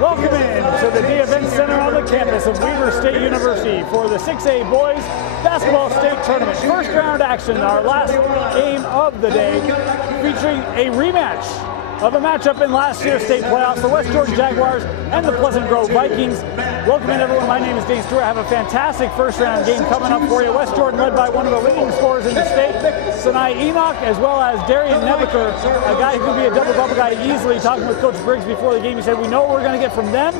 Welcome in to the D Event Center on the campus of Weber State University for the 6A Boys Basketball State Tournament. First round action, our last game of the day, featuring a rematch of a matchup in last year's state playoffs, the West Jordan Jaguars and the Pleasant Grove Vikings. Welcome in, everyone. My name is Dane Stewart. I have a fantastic first round game coming up for you. West Jordan led by one of the leading scorers in the state, Sinai Enoch, as well as Darian Nebeker, a guy who could be a double-double guy easily. Talking with Coach Briggs before the game, he said, we know what we're going to get from them.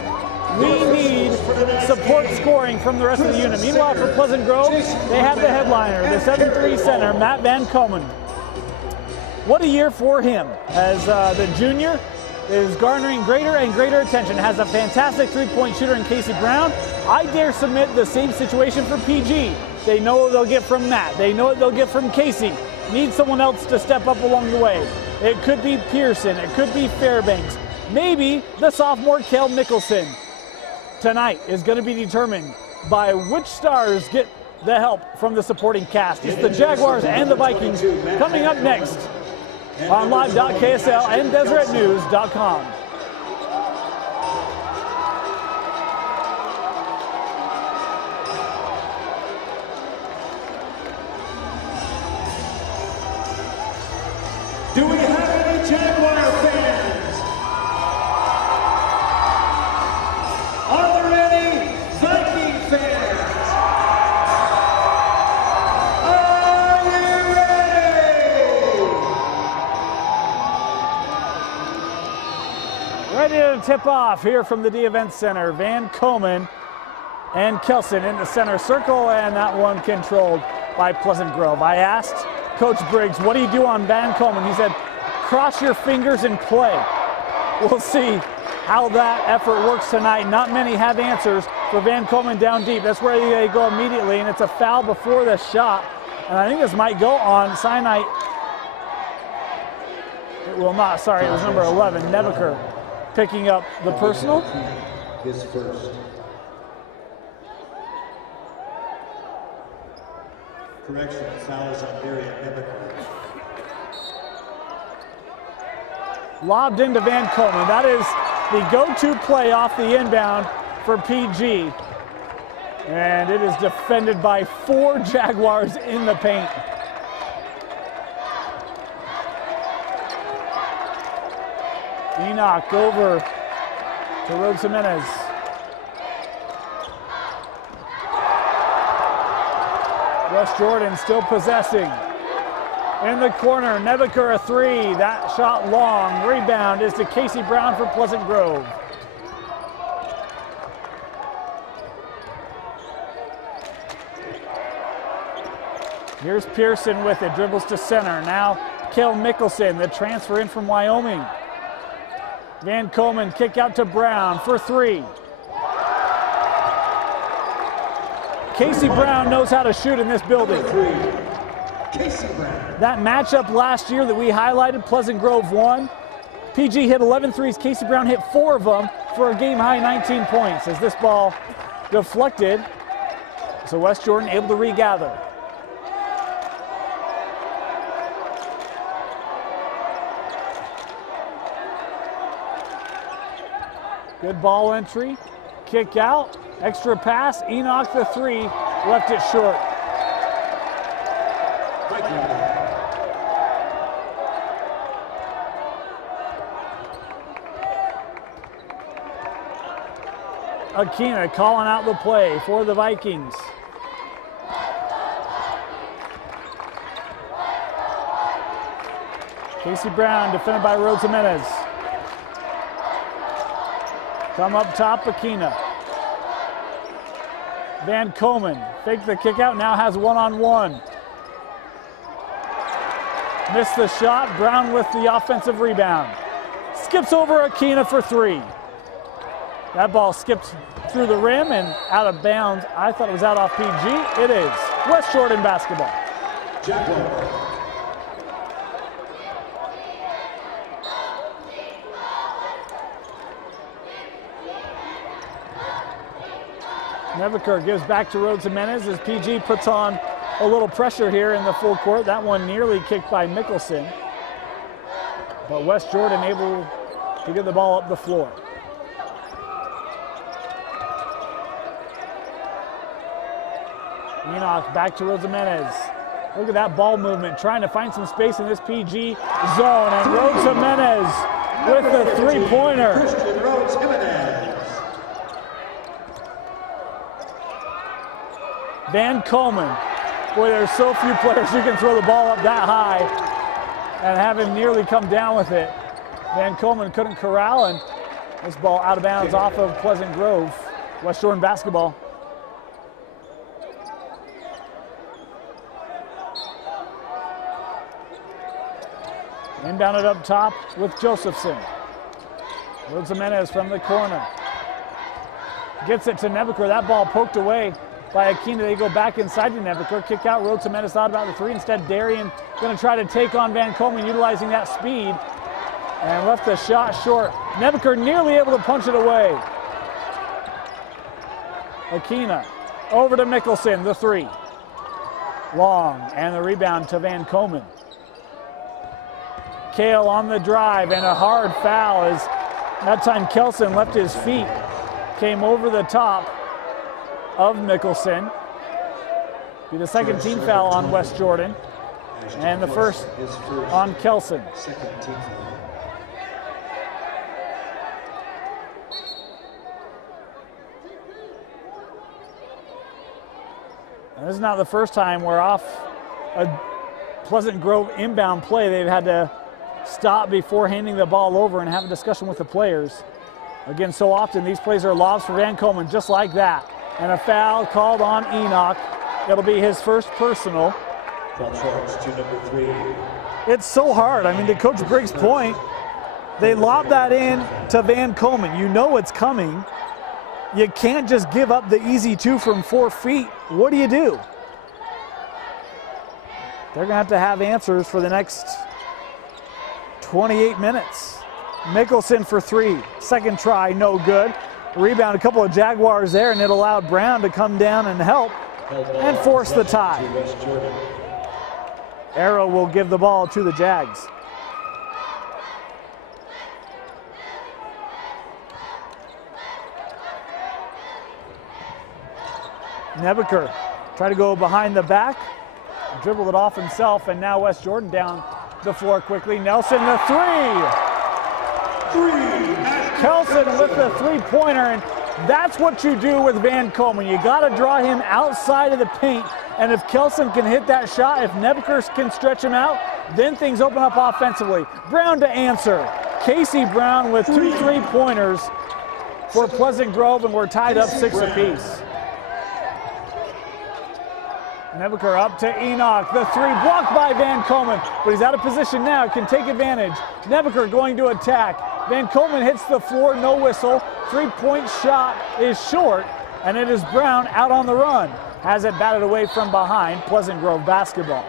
We need support scoring from the rest of the unit. Meanwhile, for Pleasant Grove, they have the headliner, the 7'3" center, Matt Van Komen. What a year for him, as the junior is garnering greater and greater attention. Has a fantastic three-point shooter in Casey Brown. I dare submit the same situation for PG. They know what they'll get from Matt. They know what they'll get from Casey. Need someone else to step up along the way. It could be Pearson. It could be Fairbanks. Maybe the sophomore Kel Nicholson. Tonight is going to be determined by which stars get the help from the supporting cast. It's the Jaguars and the Vikings coming up next on live.ksl and DeseretNews.com. Do we have any Jaguar fans? Are there any Viking fans? Are you ready? Ready to tip off here from the D Event Center. Van Komen and Kelson in the center circle, and that one controlled by Pleasant Grove. I asked Coach Briggs, what do you do on Van Komen? He said, cross your fingers and play. We'll see how that effort works tonight. Not many have answers for Van Komen down deep. That's where they go immediately, and it's a foul before the shot. And I think this might go on Sinai. It will not, sorry, it was number 11, Nebeker, picking up the personal. His first. Correction, foul is on Darian Nebeker. Lobbed into Van Komen. That is the go-to play off the inbound for PG. And it is defended by 4 Jaguars in the paint. Enoch over to Rhodes Jimenez. West Jordan still possessing. In the corner, Nebeker a 3. That shot long. Rebound is to Casey Brown for Pleasant Grove. Here's Pearson with it. Dribbles to center. Now Kel Nicholson, the transfer in from Wyoming. Van Komen kick out to Brown for 3. Casey Brown knows how to shoot in this building. That matchup last year that we highlighted, Pleasant Grove won. PG hit 11 threes. Casey Brown hit 4 of them for a game-high 19 points as this ball deflected. So West Jordan able to regather. Good ball entry. Kick out. Extra pass. Enoch the 3. Left it short. Akina calling out the play for the Vikings. Casey Brown defended by Rhodes Jimenez. Come up top, Akina. Van Komen faked the kick out, now has one-on-one. Missed the shot. Brown with the offensive rebound. Skips over Akina for 3. That ball skipped through the rim and out of bounds. I thought it was out off PG. It is. West Jordan basketball. Nebeker gives back to Rhodes Jimenez as PG puts on a little pressure here in the full court. That one nearly kicked by Mickelson. But West Jordan able to get the ball up the floor. Enoch back to Rhodes Jimenez. Look at that ball movement, trying to find some space in this PG zone. And Rhodes Jimenez with the three-pointer. Christian Rhodes Jimenez. Van Coleman. Boy, there's so few players who can throw the ball up that high and have him nearly come down with it. Van Coleman couldn't corral, and this ball out of bounds off of Pleasant Grove. West Jordan basketball. Inbounded up top with Josephson. Rhodes Jimenez from the corner. Gets it to Nebeker. That ball poked away by Aquina. They go back inside to Nebeker. Kick out. Rhodes Jimenez thought about the three. Instead, Darian going to try to take on Van Coleman, utilizing that speed. And left the shot short. Nebeker nearly able to punch it away. Aquina over to Mickelson, the three. Long, and the rebound to Van Coleman. Kale on the drive, and a hard foul as that time Kelson left his feet. Came over the top of Mickelson. Be the second team foul on West Jordan, and the first on Kelson. And this is not the first time we're off a Pleasant Grove inbound play. They've had to stop before handing the ball over and have a discussion with the players. Again, so often these plays are lobs for Van Coleman, just like that. And a foul called on Enoch. It'll be his first personal. Foul charge to number 3. It's so hard. I mean, to Coach Briggs' point, they lob that in to Van Coleman. You know it's coming. You can't just give up the easy two from 4 feet. What do you do? They're going to have answers for the next 28 minutes. Mickelson for 3. Second try, no good. Rebound, a couple of Jaguars there, and it allowed Brown to come down and help and force the tie. Arrow will give the ball to the Jags. Nebeker try to go behind the back, dribbled it off himself, and now West Jordan down the floor quickly. Nelson, the three. Kelson with the three-pointer, and that's what you do with Van Coleman. You got to draw him outside of the paint, and if Kelson can hit that shot, if Nebeker can stretch him out, then things open up offensively. Brown to answer. Casey Brown with 2 3-pointers for Pleasant Grove, and we're tied up 6 apiece. Nebeker up to Enoch, the three blocked by Van Coleman, but he's out of position now, can take advantage. Nebeker going to attack. Van Coleman hits the floor, no whistle. 3-point shot is short, and it is Brown out on the run. Has it batted away from behind, Pleasant Grove basketball.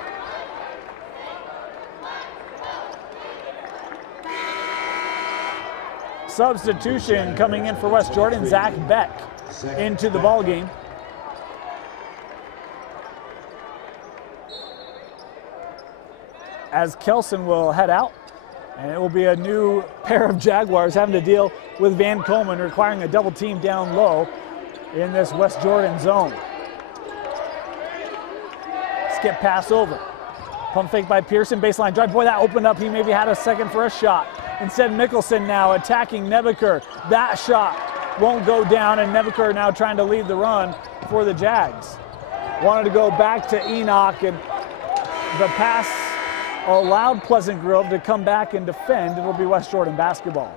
Substitution coming in for West Jordan, Zach Beck into the ball game. As Kelson will head out, and it will be a new pair of Jaguars having to deal with Van Coleman, requiring a double team down low in this West Jordan zone. Skip pass over. Pump fake by Pearson, baseline drive. Boy, that opened up. He maybe had a second for a shot. Instead, Mickelson now attacking Nebeker. That shot won't go down, and Nebeker now trying to lead the run for the Jags. Wanted to go back to Enoch, and the pass allowed Pleasant Grove to come back and defend. It'll be West Jordan basketball.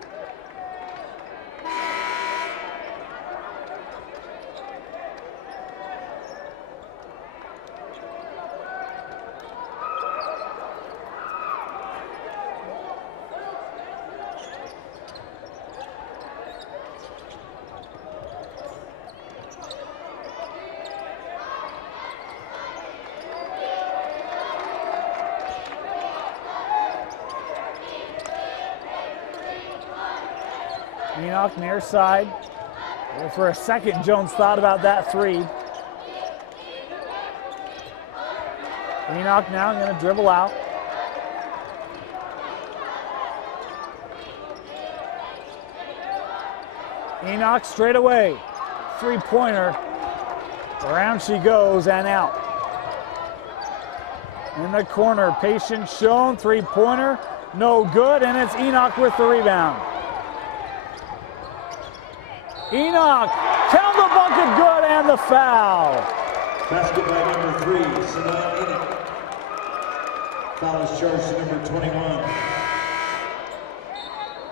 Enoch near side. For a second, Jones thought about that three. Enoch now going to dribble out. Enoch straight away. 3-pointer. Around she goes and out. In the corner, patience shown, three-pointer, no good, and it's Enoch with the rebound. Enoch, count the bucket, good, and the foul. Basket by number 3, Sanaa Enoch. Foul is charged to number 21.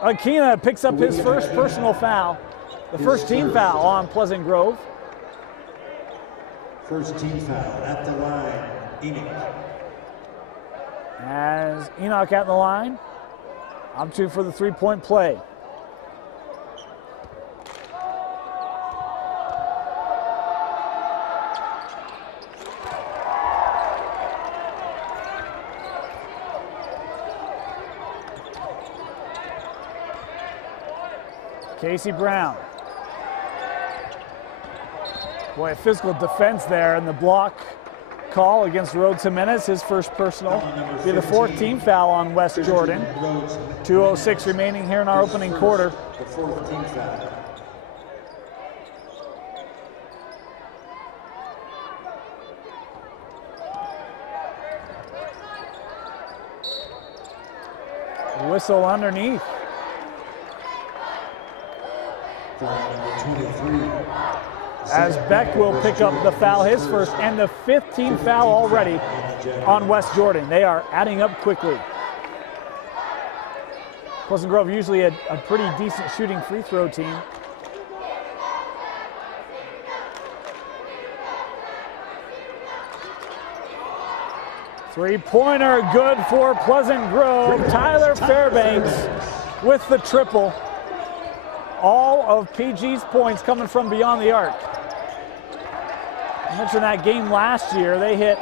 Akina picks up his first personal foul. The first team foul on Pleasant Grove. First team foul at the line, Enoch. As Enoch at the line, up two for the three-point play. Casey Brown. Boy, physical defense there in the block call against Rhodes Jimenez, his first personal. Be the fourth team foul on West Jordan. 2:06 remaining here in our opening quarter. The fourth team foul. Whistle underneath. As Beck will pick up the foul, his first, and the 15th foul already on West Jordan. They are adding up quickly. Pleasant Grove usually a pretty decent shooting free throw team. Three-pointer good for Pleasant Grove. Tyler Fairbanks with the triple. All of PG's points coming from beyond the arc. I mentioned that game last year. They hit,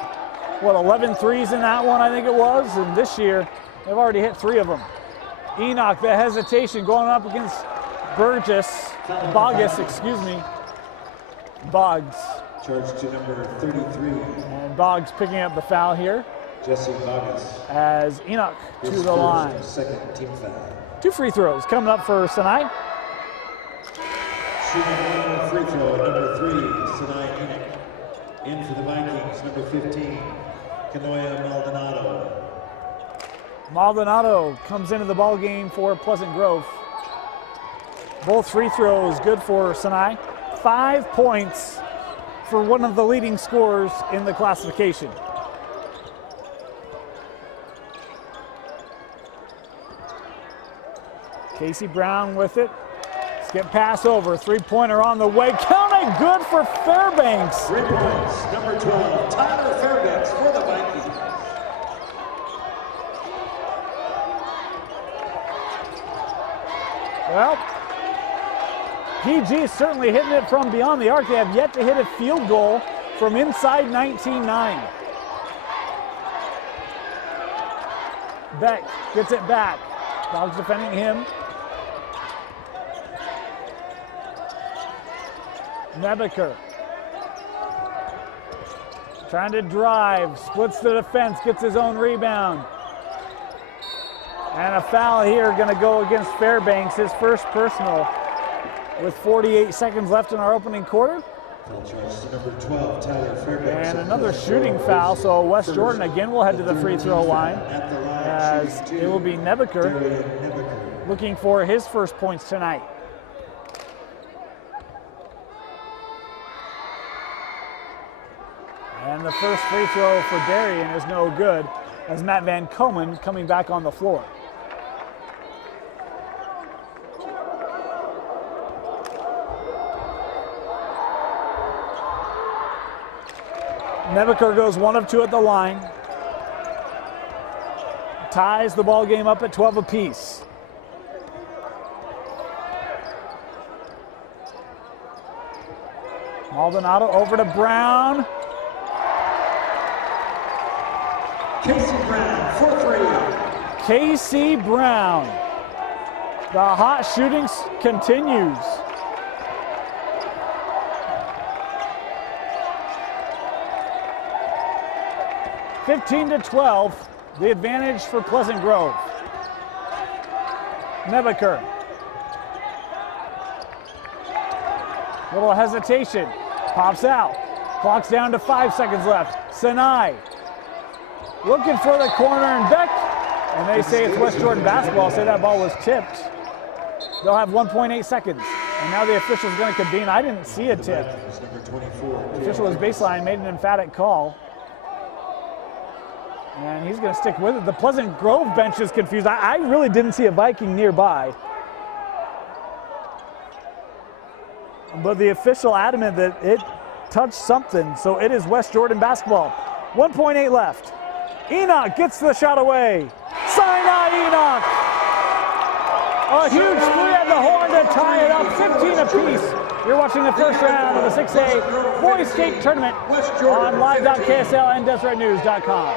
what, 11 threes in that one, I think it was. And this year, they've already hit 3 of them. Enoch, the hesitation going up against Boggs. Charge to number 33. And Boggs picking up the foul here. Jesse Boggs. As Enoch to the line. Second team foul. 2 free throws coming up for Sinai. Shooting one free throw at number 3, Sanaa Enoch. In for the Vikings, number 15, Kanoya Maldonado. Maldonado comes into the ball game for Pleasant Grove. Both free throws good for Sinai. 5 points for one of the leading scorers in the classification. Casey Brown with it. Skip pass over, three-pointer on the way. Counting good for Fairbanks. 3 points, number 12, Tyler Fairbanks for the Vikings. Well, PG is certainly hitting it from beyond the arc. They have yet to hit a field goal from inside 19-9. Beck gets it back. Boggs defending him. Nebeker trying to drive, splits the defense, gets his own rebound. And a foul here going to go against Fairbanks, his first personal, with 48 seconds left in our opening quarter. Foul charge to number 12, Tyler Fairbanks. And another shooting foul, so West Jordan again will head to the free throw line, as it will be Nebeker looking for his first points tonight. And the first free throw for Darien is no good, as Matt Van Komen coming back on the floor. Nebeker goes 1 of 2 at the line. Ties the ball game up at 12 apiece. Maldonado over to Brown. Casey Brown for 3. Casey Brown. The hot shooting continues. (15-12), the advantage for Pleasant Grove. Nebeker. Little hesitation, pops out. Clock's down to 5 seconds left. Sinai looking for the corner and Beck. And they say it's West Jordan basketball, say that ball was tipped. They'll have 1.8 seconds. And now the official's going to convene. I didn't see a tip. The official was baseline, made an emphatic call. And he's going to stick with it. The Pleasant Grove bench is confused. I really didn't see a Viking nearby. But the official adamant that it touched something, so it is West Jordan basketball. 1.8 left. Enoch gets the shot away. Sinai Enoch! A huge three at the horn to tie it up, 15 apiece. You're watching the first round of the 6A Boys State Tournament on live.ksl and DeseretNews.com.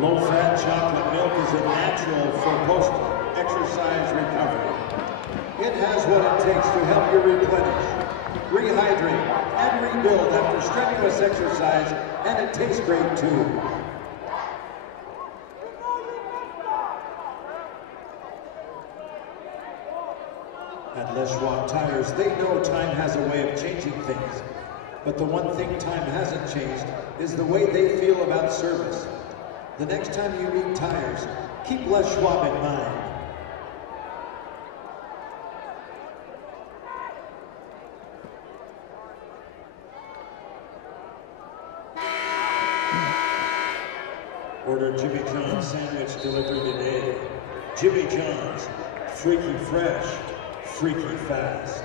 Low-fat chocolate milk is a natural for post-exercise recovery. It has what it takes to help you replenish, rehydrate, and rebuild after strenuous exercise, and it tastes great too. At Les Schwab Tires, they know time has a way of changing things. But the one thing time hasn't changed is the way they feel about service. The next time you need tires, keep Les Schwab in mind. Order Jimmy John's sandwich delivery today. Jimmy John's, freaky fresh, freaky fast.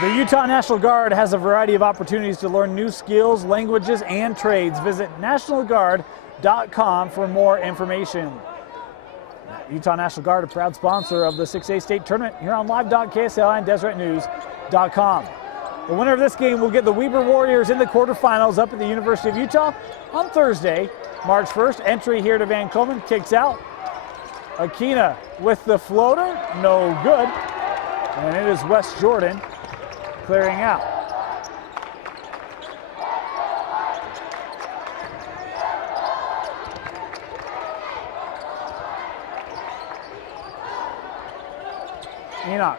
The Utah National Guard has a variety of opportunities to learn new skills, languages, and trades. Visit nationalguard.com for more information. Utah National Guard, a proud sponsor of the 6A State Tournament here on live.ksl and DeseretNews.com. The winner of this game will get the Weber Warriors in the quarterfinals up at the University of Utah on Thursday, March 1st. Entry here to Van Coleman kicks out. Akina with the floater, no good. And it is West Jordan clearing out. Enoch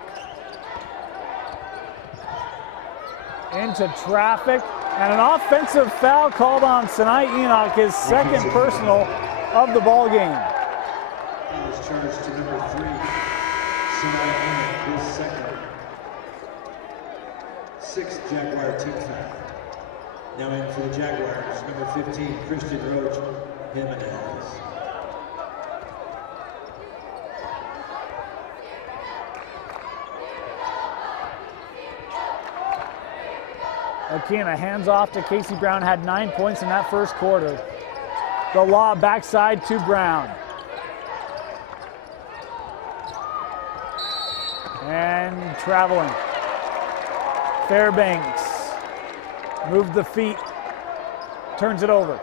into traffic, and an offensive foul called on Sinai Enoch, his second personal of the ball game. He was charged to number 3, Sinai Enoch, his second. 6th Jaguar team foul. Now in for the Jaguars, number 15, Christian Roach Jimenez. Akina hands off to Casey Brown, had 9 points in that first quarter. The lob backside to Brown. And traveling. Fairbanks moved the feet, turns it over.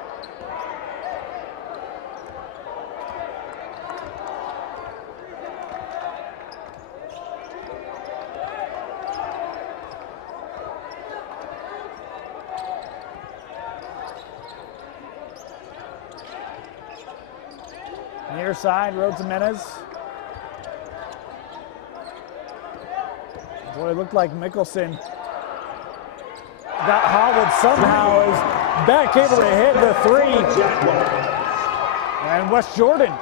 Near side, Rhodes Jimenez. Boy, it looked like Mickelson got hobbled somehow as Beck able to hit the three. And West Jordan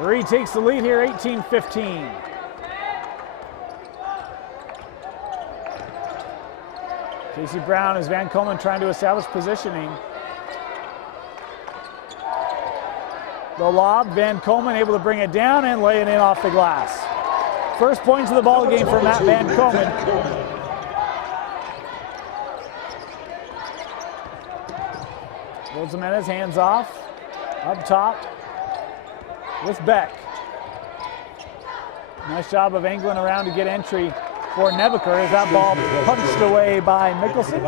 retakes the lead here, 18-15. Casey Brown as Van Coleman trying to establish positioning. The lob, Van Coleman able to bring it down and lay it in off the glass. First points of the ball game for Matt Van Coleman. Rhodes Jimenez, hands off, up top with Beck. Nice job of angling around to get entry for Nebeker as that ball punched away by Mickelson.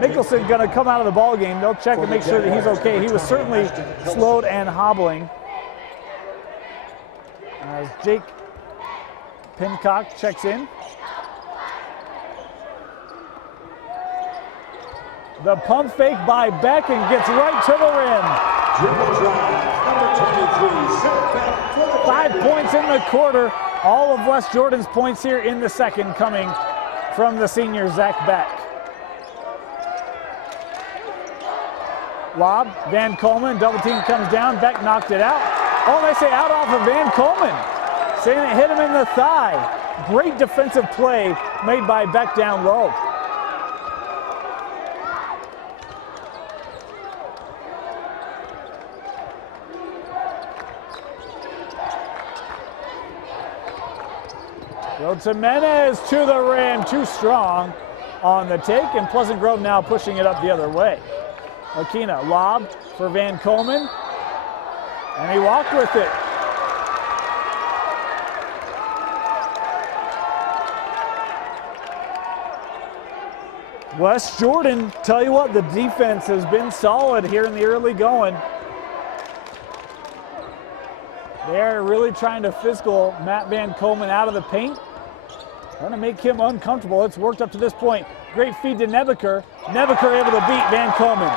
Mickelson going to come out of the ball game. They'll check and make sure that he's okay. He was certainly slowed and hobbling. As Jake Pincock checks in. The pump fake by Beck and gets right to the rim. Dribble drive, number 23, Seth Beck for the 5 points in the quarter. All of West Jordan's points here in the second coming from the senior Zach Beck. Lob, Van Coleman, double team comes down, Beck knocked it out. Oh, they say out off of Van Coleman, saying it hit him in the thigh. Great defensive play made by Beck down low. Jimenez to the rim, too strong on the take, and Pleasant Grove now pushing it up the other way. Aquina, lob for Van Coleman, and he walked with it. West Jordan, tell you what, the defense has been solid here in the early going. They're really trying to physical Matt Van Coleman out of the paint. Trying to make him uncomfortable. It's worked up to this point. Great feed to Nebeker. Nebeker able to beat Van Coleman.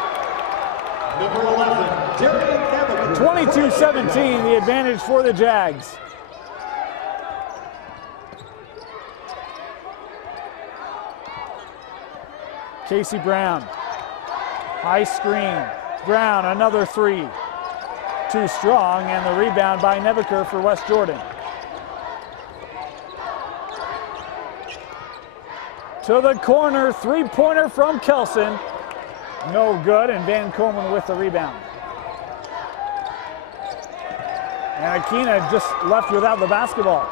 Number 11, Darian Nebeker. 22-17, the advantage for the Jags. Casey Brown. High screen. Brown, another three. Too strong, and the rebound by Nebeker for West Jordan. To the corner, three-pointer from Kelson. No good, and Van Coleman with the rebound. And Aquina just left without the basketball.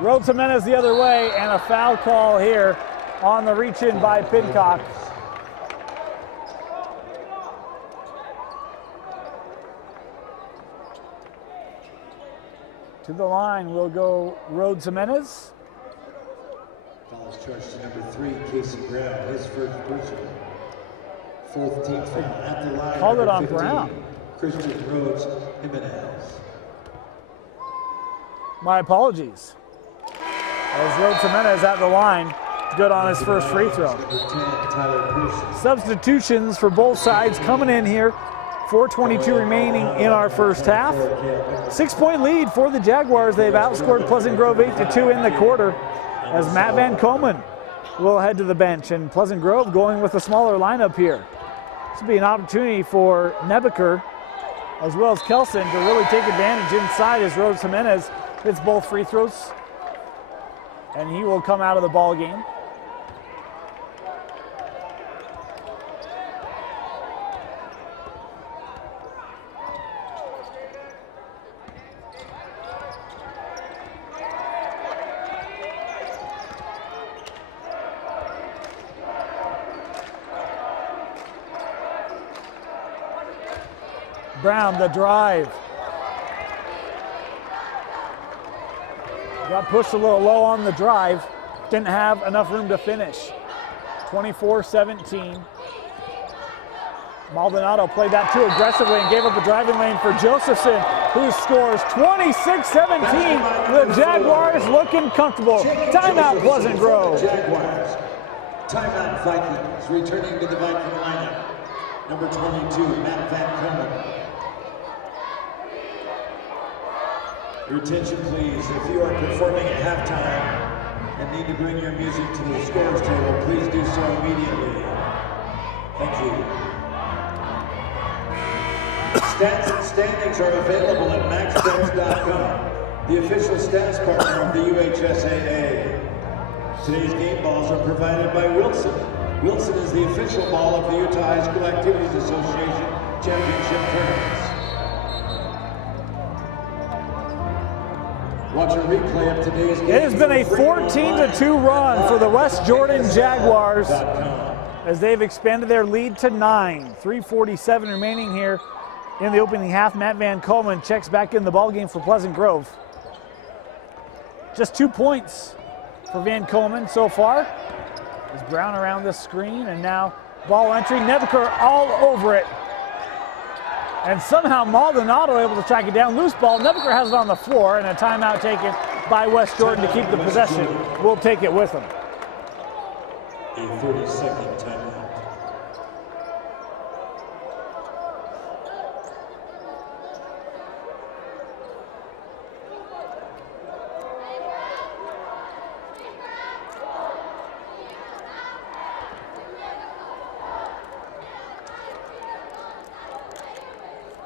Rhodes Jimenez the other way, and a foul call here on the reach-in by Pidcock. To the line will go Rhodes Jimenez. Fouls charged to number 3, Casey Brown, his first personal. Fourth team foul at the line. Called it on 15, Brown. Christian Rhodes Jimenez. My apologies. As Rhodes Jimenez at the line, good on his first free throw. Number 10, Tyler Pearson. Substitutions for both sides coming in here. 4:22 remaining in our first half. 6-point lead for the Jaguars. They've outscored Pleasant Grove 8-2 in the quarter as Matt Van Coleman will head to the bench, and Pleasant Grove going with a smaller lineup here. This will be an opportunity for Nebeker as well as Kelson to really take advantage inside as Rhodes Jimenez hits both free throws, and he will come out of the ball game. Brown, the drive. Got pushed a little low on the drive. Didn't have enough room to finish. 24-17. Maldonado played that too aggressively and gave up the driving lane for Josephson, who scores 26-17. The Jaguars looking comfortable. Timeout, Pleasant Grove. Jaguars. Timeout, Vikings. Returning to the Viking lineup. Number 22, Matt Van Coleman. Your attention, please. If you are performing at halftime and need to bring your music to the scores table, please do so immediately. Thank you. Stats and standings are available at maxstats.com, the official stats partner of the UHSAA. Today's game balls are provided by Wilson. Wilson is the official ball of the Utah High School Activities Association Championship Tournaments. Watch a replay of today's game. It has been a 14-2 run for the West Jordan Jaguars as they've expanded their lead to 9. 3:47 remaining here in the opening half. Matt Van Coleman checks back in the ballgame for Pleasant Grove. Just 2 points for Van Coleman so far. There's Brown around the screen, and now ball entry. Nebeker all over it. And somehow Maldonado able to track it down. Loose ball. Nebeker has it on the floor, and a timeout taken by West Jordan to keep the possession. We'll take it with him. A 30-second timeout.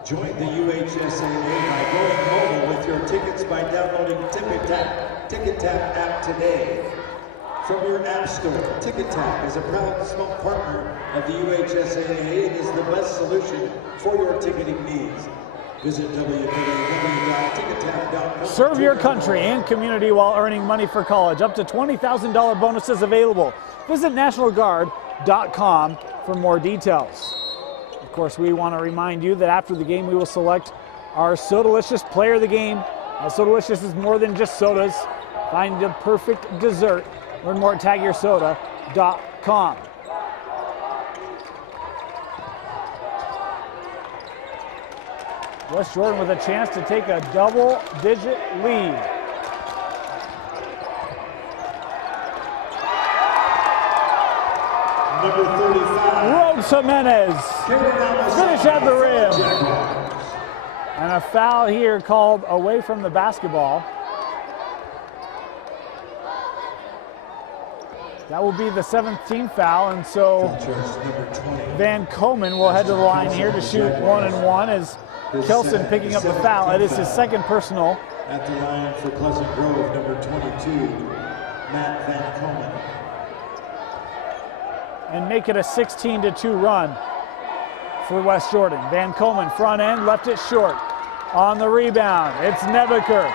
Join the UHSAA by going mobile with your tickets by downloading Ticket Tap app today. From your app store, Ticket Tap is a proud small partner of the UHSAA and is the best solution for your ticketing needs. Visit www.tickettap.com. Serve your country and community while earning money for college. Up to $20,000 bonuses available. Visit nationalguard.com for more details. Of course, we want to remind you that after the game, we will select our Sodalicious player of the game. Sodalicious is more than just sodas. Find the perfect dessert. Learn more at tagyoursoda.com. West Jordan with a chance to take a double-digit lead. Number 35. Rhodes Jimenez. Finish at the rim. And a foul here called away from the basketball. That will be the 17th foul, and so Van Komen will head to the line here to shoot 1-and-1 as Kelson picking up the foul. It is his second personal. At the line for Pleasant Grove, number 22, Matt Van Komen. And make it a 16-2 run for West Jordan. Van Komen front end, left it short. On the rebound, it's Nebeker.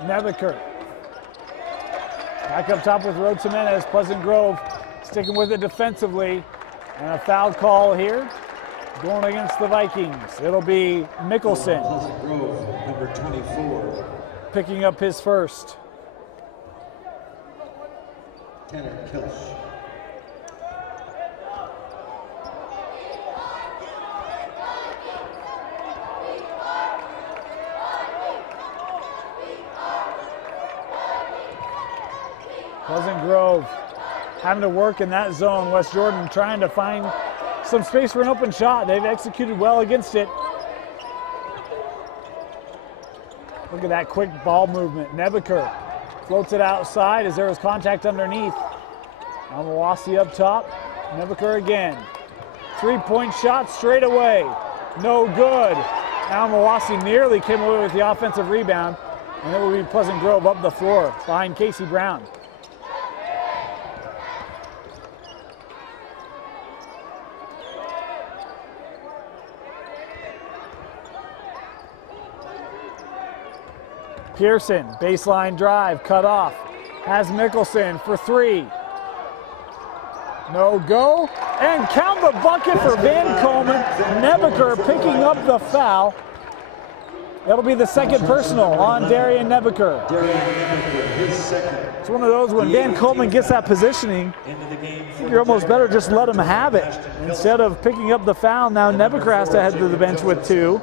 Nebeker. Back up top with Rhodes Jimenez. Pleasant Grove sticking with it defensively. And a foul call here going against the Vikings. It'll be Mickelson. Pleasant Grove, number 24. Picking up his first. Tanner Kilsh. Pleasant Grove having to work in that zone. West Jordan trying to find some space for an open shot. They've executed well against it. Look at that quick ball movement. Nebeker floats it outside as there was contact underneath. Almawasi up top. Nebeker again. Three-point shot straight away. No good. Almawasi nearly came away with the offensive rebound. And it will be Pleasant Grove up the floor behind Casey Brown. Pearson, baseline drive, cut off. Has Mickelson for three. No go. And count the bucket for Van Komen. Nebeker picking up the foul. That'll be the second personal on Darian Nebeker. It's one of those when Van Komen gets that positioning, you're almost better just let him have it. Instead of picking up the foul, now Nebeker has to head to the bench with two.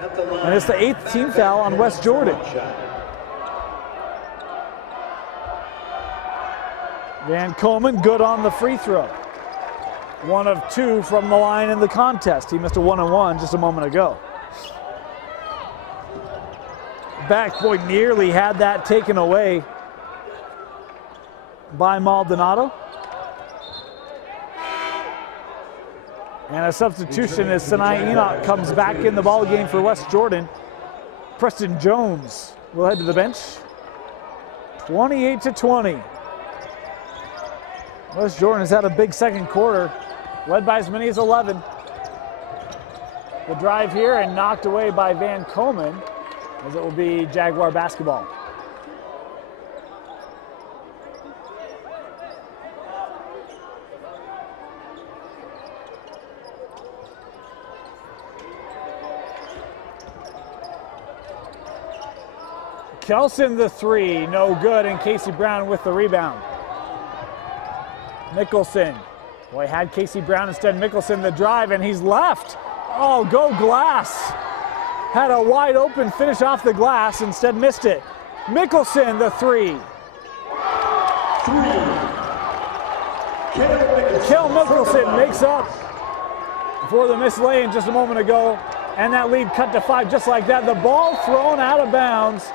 And it's the 8th team foul on West Jordan. Van Komen good on the free throw. One of two from the line in the contest. He missed a 1-on-1 just a moment ago. Backboy nearly had that taken away by Maldonado. And a substitution as Sinai Enoch comes back in the ball game for West Jordan. Preston Jones will head to the bench. 28-20. West Jordan has had a big second quarter, led by as many as 11. The drive here and knocked away by Van Komen, as it will be Jaguar basketball. Kelson the three, no good, and Casey Brown with the rebound. Mickelson, boy, had Casey Brown instead. Mickelson the drive, and he's left. Oh, go Glass. had a wide open finish off the glass, instead missed it. Mickelson, the three. Kel Mickelson makes up for the missed lane just a moment ago, and that lead cut to 5 just like that. The ball thrown out of bounds.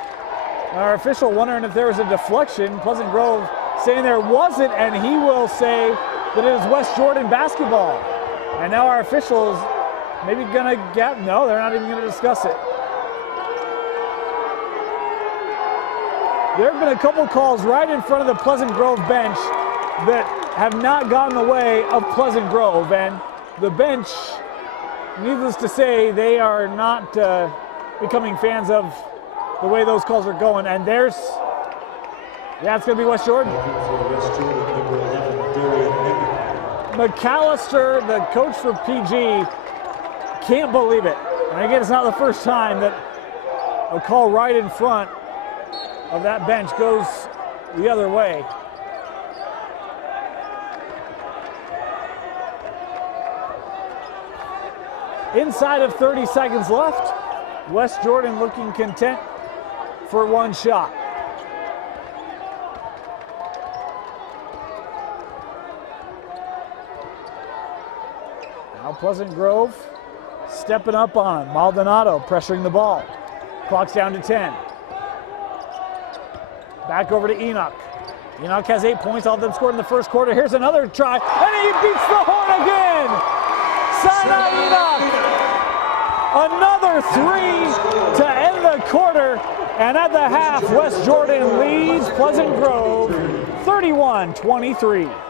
Our official wondering if there was a deflection. Pleasant Grove saying there wasn't, and he will say that it is West Jordan basketball. And now our officials maybe gonna get, no, they're not even gonna discuss it. There have been a couple calls right in front of the Pleasant Grove bench that have not gotten the way of Pleasant Grove, and the bench, needless to say, they are not becoming fans of the way those calls are going. And there's, yeah, it's gonna be West Jordan. McAllister, the coach for PG, can't believe it. And again, it's not the first time that a call right in front of that bench goes the other way. Inside of 30 seconds left, West Jordan looking content for one shot. Now Pleasant Grove stepping up on him. Maldonado pressuring the ball. Clock's down to 10. Back over to Enoch. Enoch has 8 points, all of them scored in the first quarter. Here's another try, and he beats the horn again! Sinai Enoch! Another three to end the quarter, and at the half, West Jordan leads Pleasant Grove 31-23.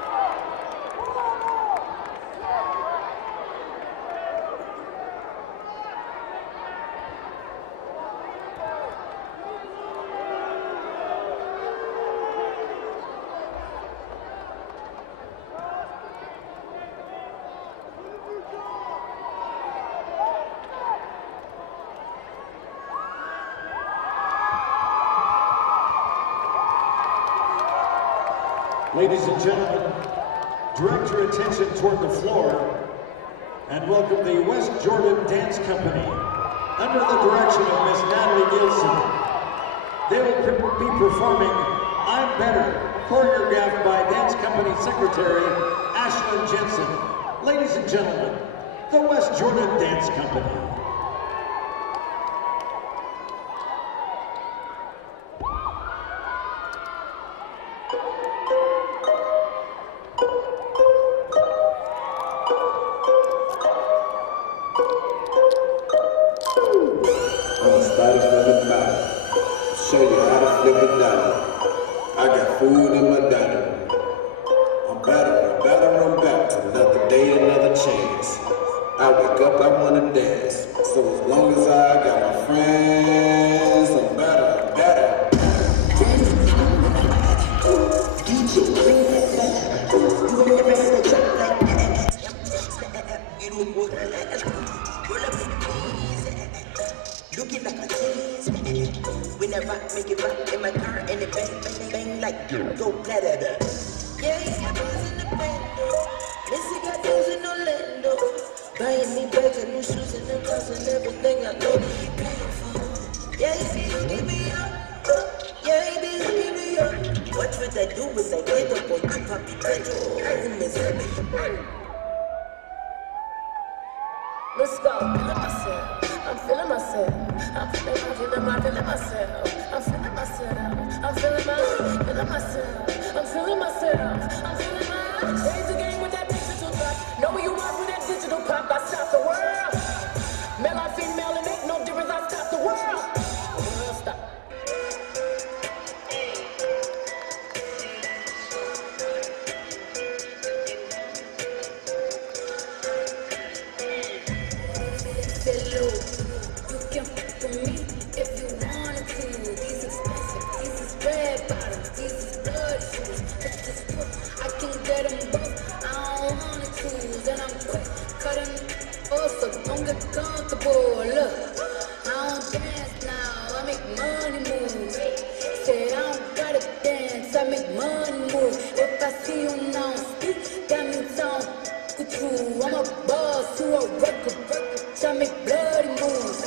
Ladies and gentlemen, direct your attention toward the floor and welcome the West Jordan Dance Company under the direction of Miss Natalie Gilson. They will be performing I'm Better, choreographed by Dance Company Secretary Ashlyn Jensen. Ladies and gentlemen, the West Jordan Dance Company. Show you how to flip a dollar. I got food in my diner. I'm better to another day, another chance. I wake up, I wanna dance. So as long as I got my friends, I'm better. Looking like a tease. When I rock, make it rock in my car and it bang, bang, bang like go platter. Yeah, he's got those in the bando. Missy got those in Orlando. Buying me bags and new shoes and them clothes and everything I know he paying for. Yeah, he be hooking me up. Yeah, he be hooking me up. What would I do if I get up on you, Papi Pedro? Let's go. I'm feeling myself. I'm feeling myself. I'm feeling myself. I'm feeling my. Change the game with that digital pop. Know where you are with that digital pop. I stop the world. Male or female, it ain't no difference. I stop the world. The world stop. Comfortable, look, I don't dance now, I make money move. Said I don't gotta dance, I make money move. If I see you now speak, that means I'm with you. I'm a boss to a record, I make bloody moves.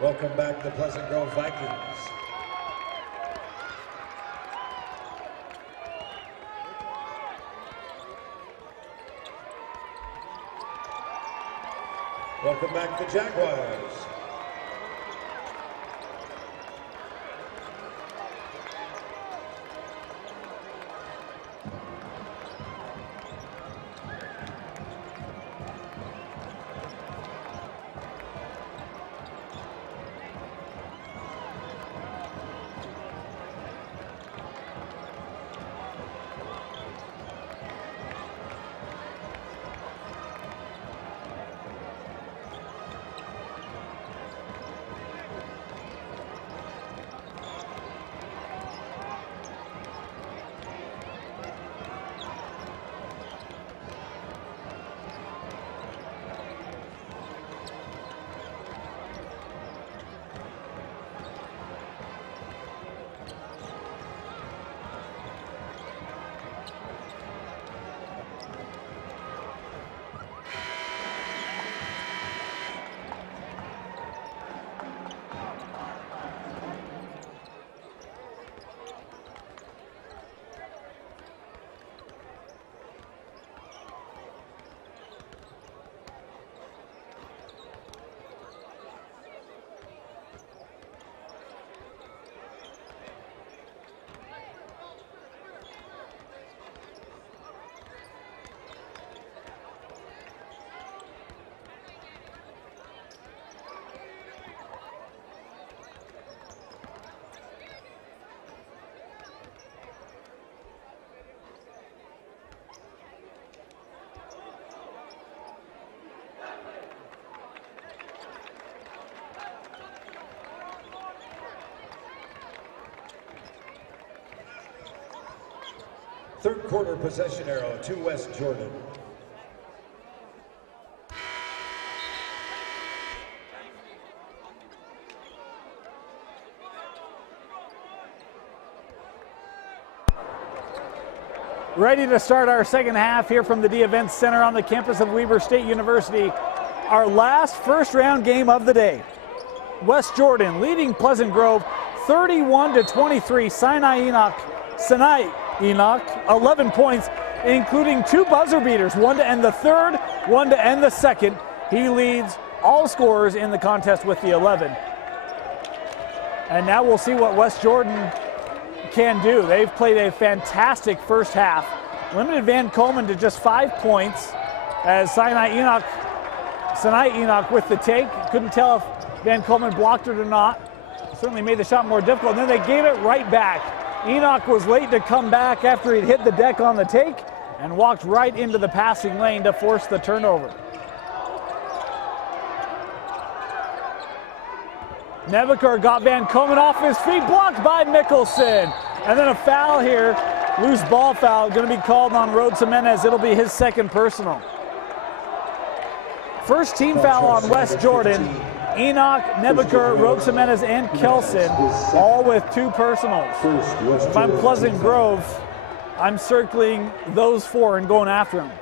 Welcome back to Pleasant Grove Vikings. Welcome back to Jaguars. Third quarter possession arrow to West Jordan. Ready to start our second half here from the D Events Center on the campus of Weber State University. Our last first round game of the day. West Jordan leading Pleasant Grove 31-23. Sinai Enoch, 11 points, including 2 buzzer beaters, one to end the third, one to end the second. He leads all scorers in the contest with the 11. And now we'll see what West Jordan can do. They've played a fantastic first half. Limited Van Coleman to just 5 points as Sinai Enoch with the take. Couldn't tell if Van Coleman blocked it or not. Certainly made the shot more difficult. And then they gave it right back. Enoch was late to come back after he'd hit the deck on the take and walked right into the passing lane to force the turnover. Nebaker got Van Coleman off his feet, blocked by Mickelson. And then a foul here, loose ball foul, going to be called on Rhodes Jimenez. It'll be his second personal. First team foul on West Jordan. Enoch, Nebaker, Rhodes Jimenez, and Kelson, all with 2 personals. If I'm Pleasant Grove, I'm circling those 4 and going after them.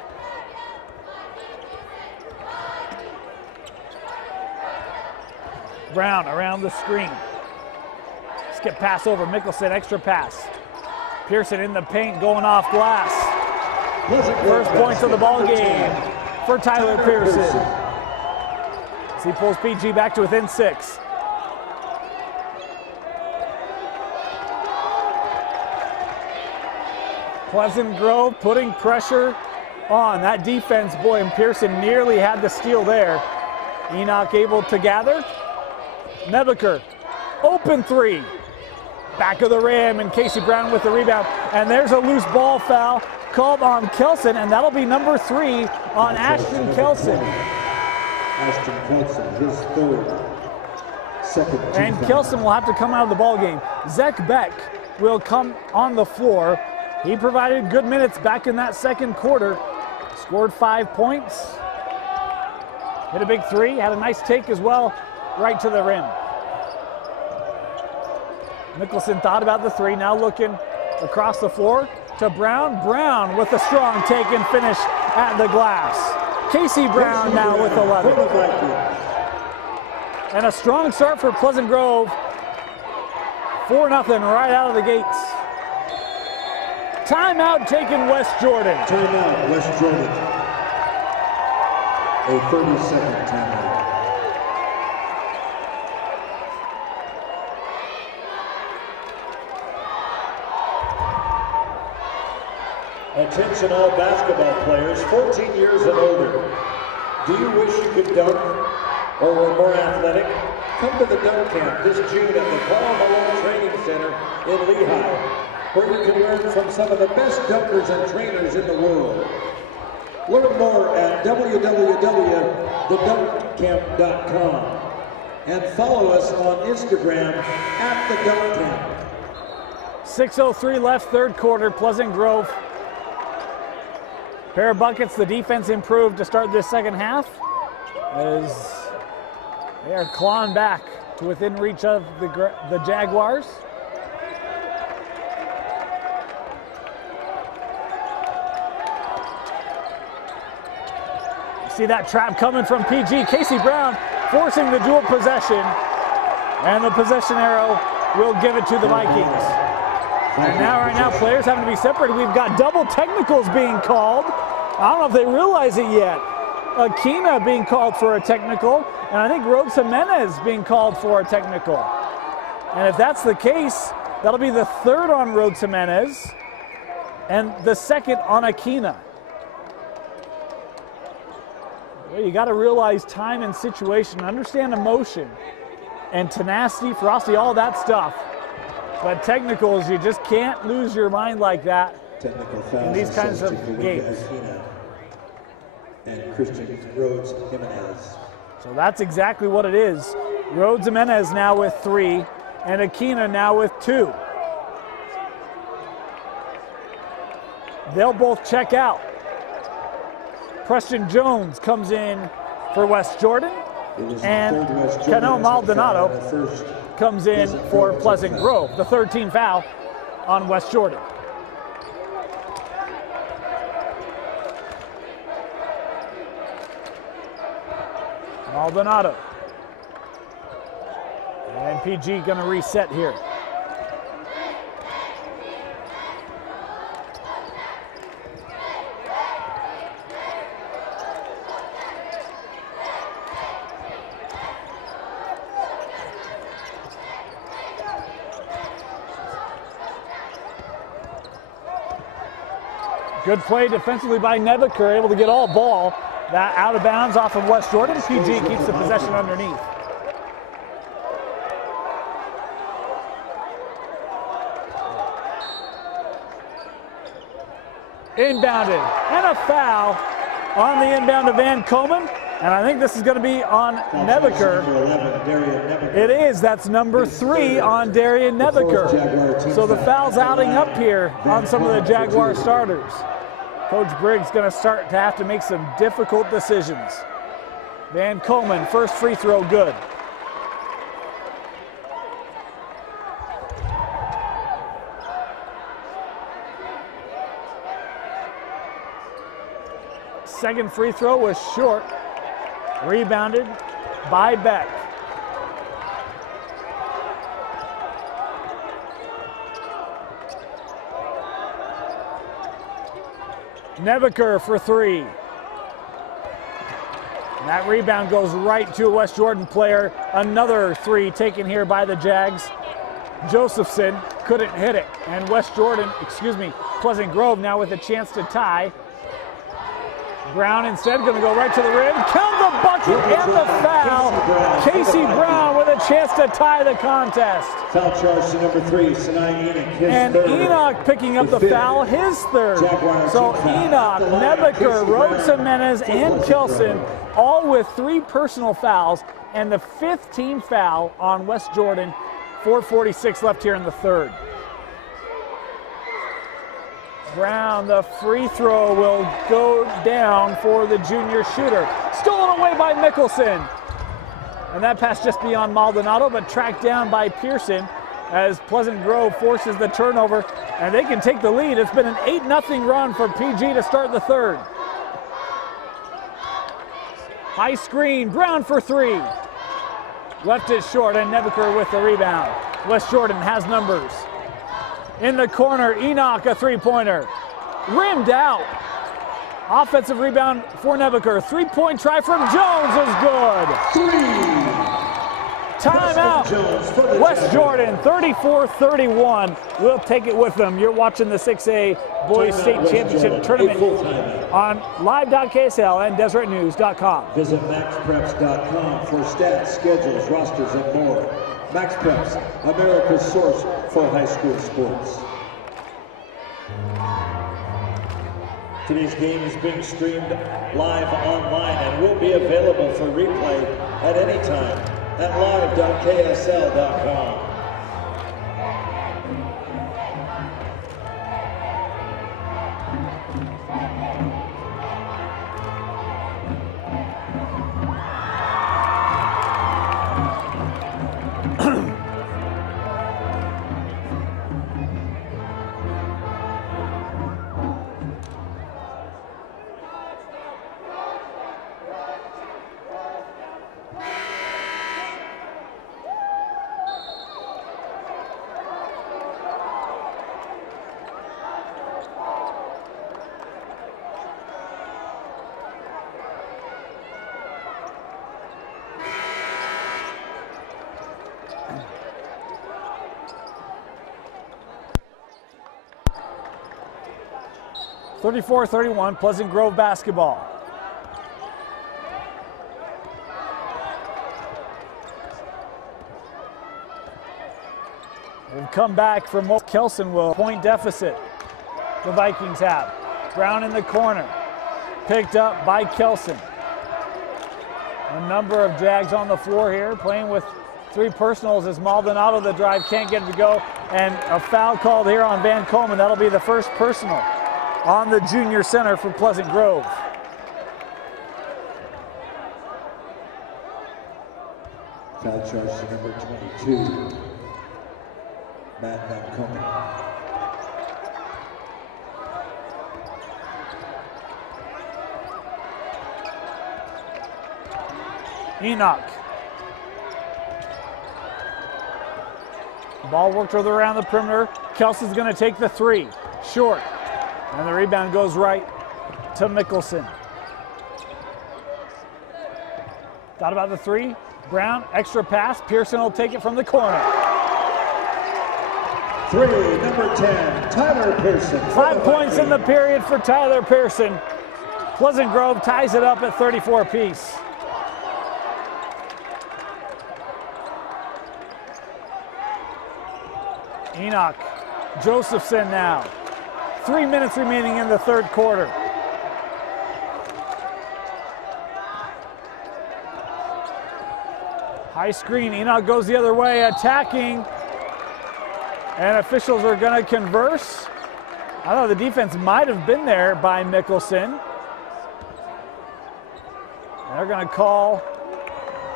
Brown around the screen. Skip pass over Mickelson, extra pass. Pearson in the paint, going off glass. First points of the ball game for Tyler Pearson. He pulls PG back to within 6. Pleasant Grove putting pressure on that defense. Boy, and Pearson nearly had the steal there. Enoch able to gather. Nebaker, open 3. Back of the rim, and Casey Brown with the rebound. And there's a loose ball foul called on Kelson, and that'll be number 3 on Ashton Kelson. Ashton Kelson, his third. Second. And Kelson will have to come out of the ball game. Zach Beck will come on the floor. He provided good minutes back in that second quarter. Scored 5 points. Hit a big 3, had a nice take as well, right to the rim. Mickelson thought about the 3, now looking across the floor to Brown. Brown with a strong take and finish at the glass. Casey Brown now with 11. And a strong start for Pleasant Grove. 4-0 right out of the gates. Timeout taken West Jordan. Timeout, West Jordan. A 30-second timeout. Attention all basketball players, 14 years and older. Do you wish you could dunk or were more athletic? Come to the dunk camp this June at the Paul Malone Training Center in Lehigh, where you can learn from some of the best dunkers and trainers in the world. Learn more at www.thedunkcamp.com and follow us on Instagram at the Dunk Camp. 6:03 left, third quarter. Pleasant Grove. Pair of buckets. The defense improved to start this second half as they are clawing back to within reach of the Jaguars. You see that trap coming from PG. Casey Brown forcing the dual possession, and the possession arrow will give it to the Vikings. And now, right now, players having to be separated. We've got double technicals being called. I don't know if they realize it yet. Aquina being called for a technical, and I think Rhodes Jimenez being called for a technical. And if that's the case, that'll be the third on Rhodes Jimenez and the second on Aquina. Well, you got to realize time and situation, understand emotion and tenacity, ferocity, all that stuff. But technicals, you just can't lose your mind like that in these kinds of games. And Christian Rhodes Jimenez. So that's exactly what it is. Rhodes Jimenez now with 3, and Aquina now with 2. They'll both check out. Preston Jones comes in for West Jordan, and Cano Maldonado comes in for Pleasant Grove. The third team foul on West Jordan. Maldonado. And PG going to reset here. Good play defensively by Nebeker, able to get all ball. That out of bounds off of West Jordan. PG keeps the possession underneath. Inbounded, and a foul on the inbound of Van Komen. And I think this is going to be on Nebeker. It is, that's number 3 on Darian Nebeker. So the foul's outing up here on some of the Jaguar starters. Coach Briggs going to start to have to make some difficult decisions. Van Komen, first free throw, good. Second free throw was short. Rebounded by Beck. Nebeker for 3. And that rebound goes right to a West Jordan player. Another 3 taken here by the Jags. Josephson couldn't hit it. And Pleasant Grove now with a chance to tie. Brown instead going to go right to the rim. Count the bucket and the foul. Casey Brown with a chance to tie the contest. Foul charge to number 3, Sinai Enoch. And Enoch picking up the foul, his third. So Enoch, Nebeker, Rhodes Jimenez, and Kilson all with 3 personal fouls, and the 5th team foul on West Jordan. 4:46 left here in the third. Brown, the free throw will go down for the junior shooter. Stolen away by Mickelson. And that pass just beyond Maldonado, but tracked down by Pearson as Pleasant Grove forces the turnover, and they can take the lead. It's been an 8-0 run for PG to start the third. High screen, Brown for 3. Left it short, and Nebeker with the rebound. West Jordan has numbers. In the corner, Enoch, a three-pointer. Rimmed out. Offensive rebound for Nebeker. Three-point try from Jones is good. 3. Timeout. West Jordan, 34-31. We'll take it with them. You're watching the 6A Boys State Championship Tournament on live.ksl and DeseretNews.com. Visit MaxPreps.com for stats, schedules, rosters, and more. MaxPreps, America's source for high school sports. Today's game is being streamed live online and will be available for replay at any time at live.ksl.com. (34-31), Pleasant Grove basketball. We've come back from what Kelson will point deficit. The Vikings have. Brown in the corner. Picked up by Kelson. A number of Jags on the floor here, playing with three personals as Maldonado, the drive, can't get it to go. And a foul called here on Van Coleman. That'll be the first personal on the junior center for Pleasant Grove. Foul charge to number 22, Matt Van Komen. Enoch. Ball worked around the perimeter. Kelsey's going to take the three. Short. And the rebound goes right to Mickelson. Thought about the three. Brown, extra pass. Pearson will take it from the corner. 3, number 10, Tyler Pearson. 5 points in the period for Tyler Pearson. Pleasant Grove ties it up at 34 apiece. Enoch Josephson now. 3 minutes remaining in the third quarter. High screen, Enoch goes the other way, attacking. And officials are gonna converse. I thought the defense might have been there by Mickelson. They're gonna call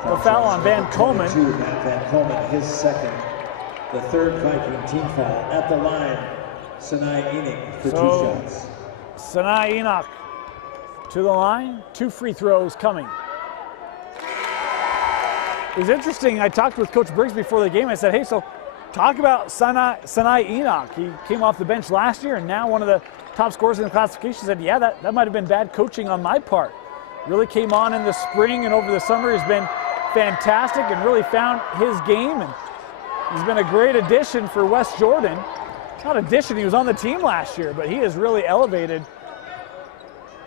the foul on Van Komen. Matt Van Komen, his second. The third Viking team foul at the line. Sinai Enoch for 2 shots. Sinai Enoch to the line. 2 free throws coming. It was interesting. I talked with Coach Briggs before the game. I said, hey, so talk about Sinai Enoch. He came off the bench last year and now one of the top scorers in the classification. He said, yeah, that might have been bad coaching on my part. Really came on in the spring and over the summer has been fantastic and really found his game. And he's been a great addition for West Jordan. Not addition, he was on the team last year, but he has really elevated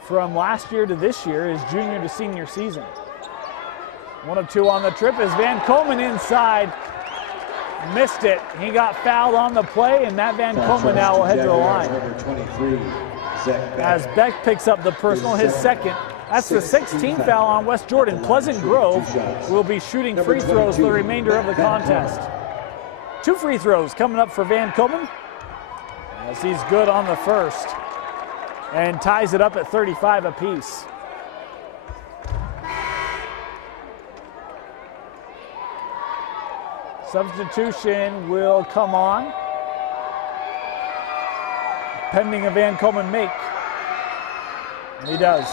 from last year to this year, his junior to senior season. 1 of 2 on the trip as Van Komen inside. Missed it. He got fouled on the play, and Matt Van Komen now will head to the line. Number 23, As Beck picks up the personal, his second. That's the 16th foul on West Jordan. Pleasant Grove will be shooting free throws for the remainder of the contest. 2 free throws coming up for Van Komen, as he's good on the first and ties it up at 35 apiece. Substitution will come on, pending a Van Komen make. And he does.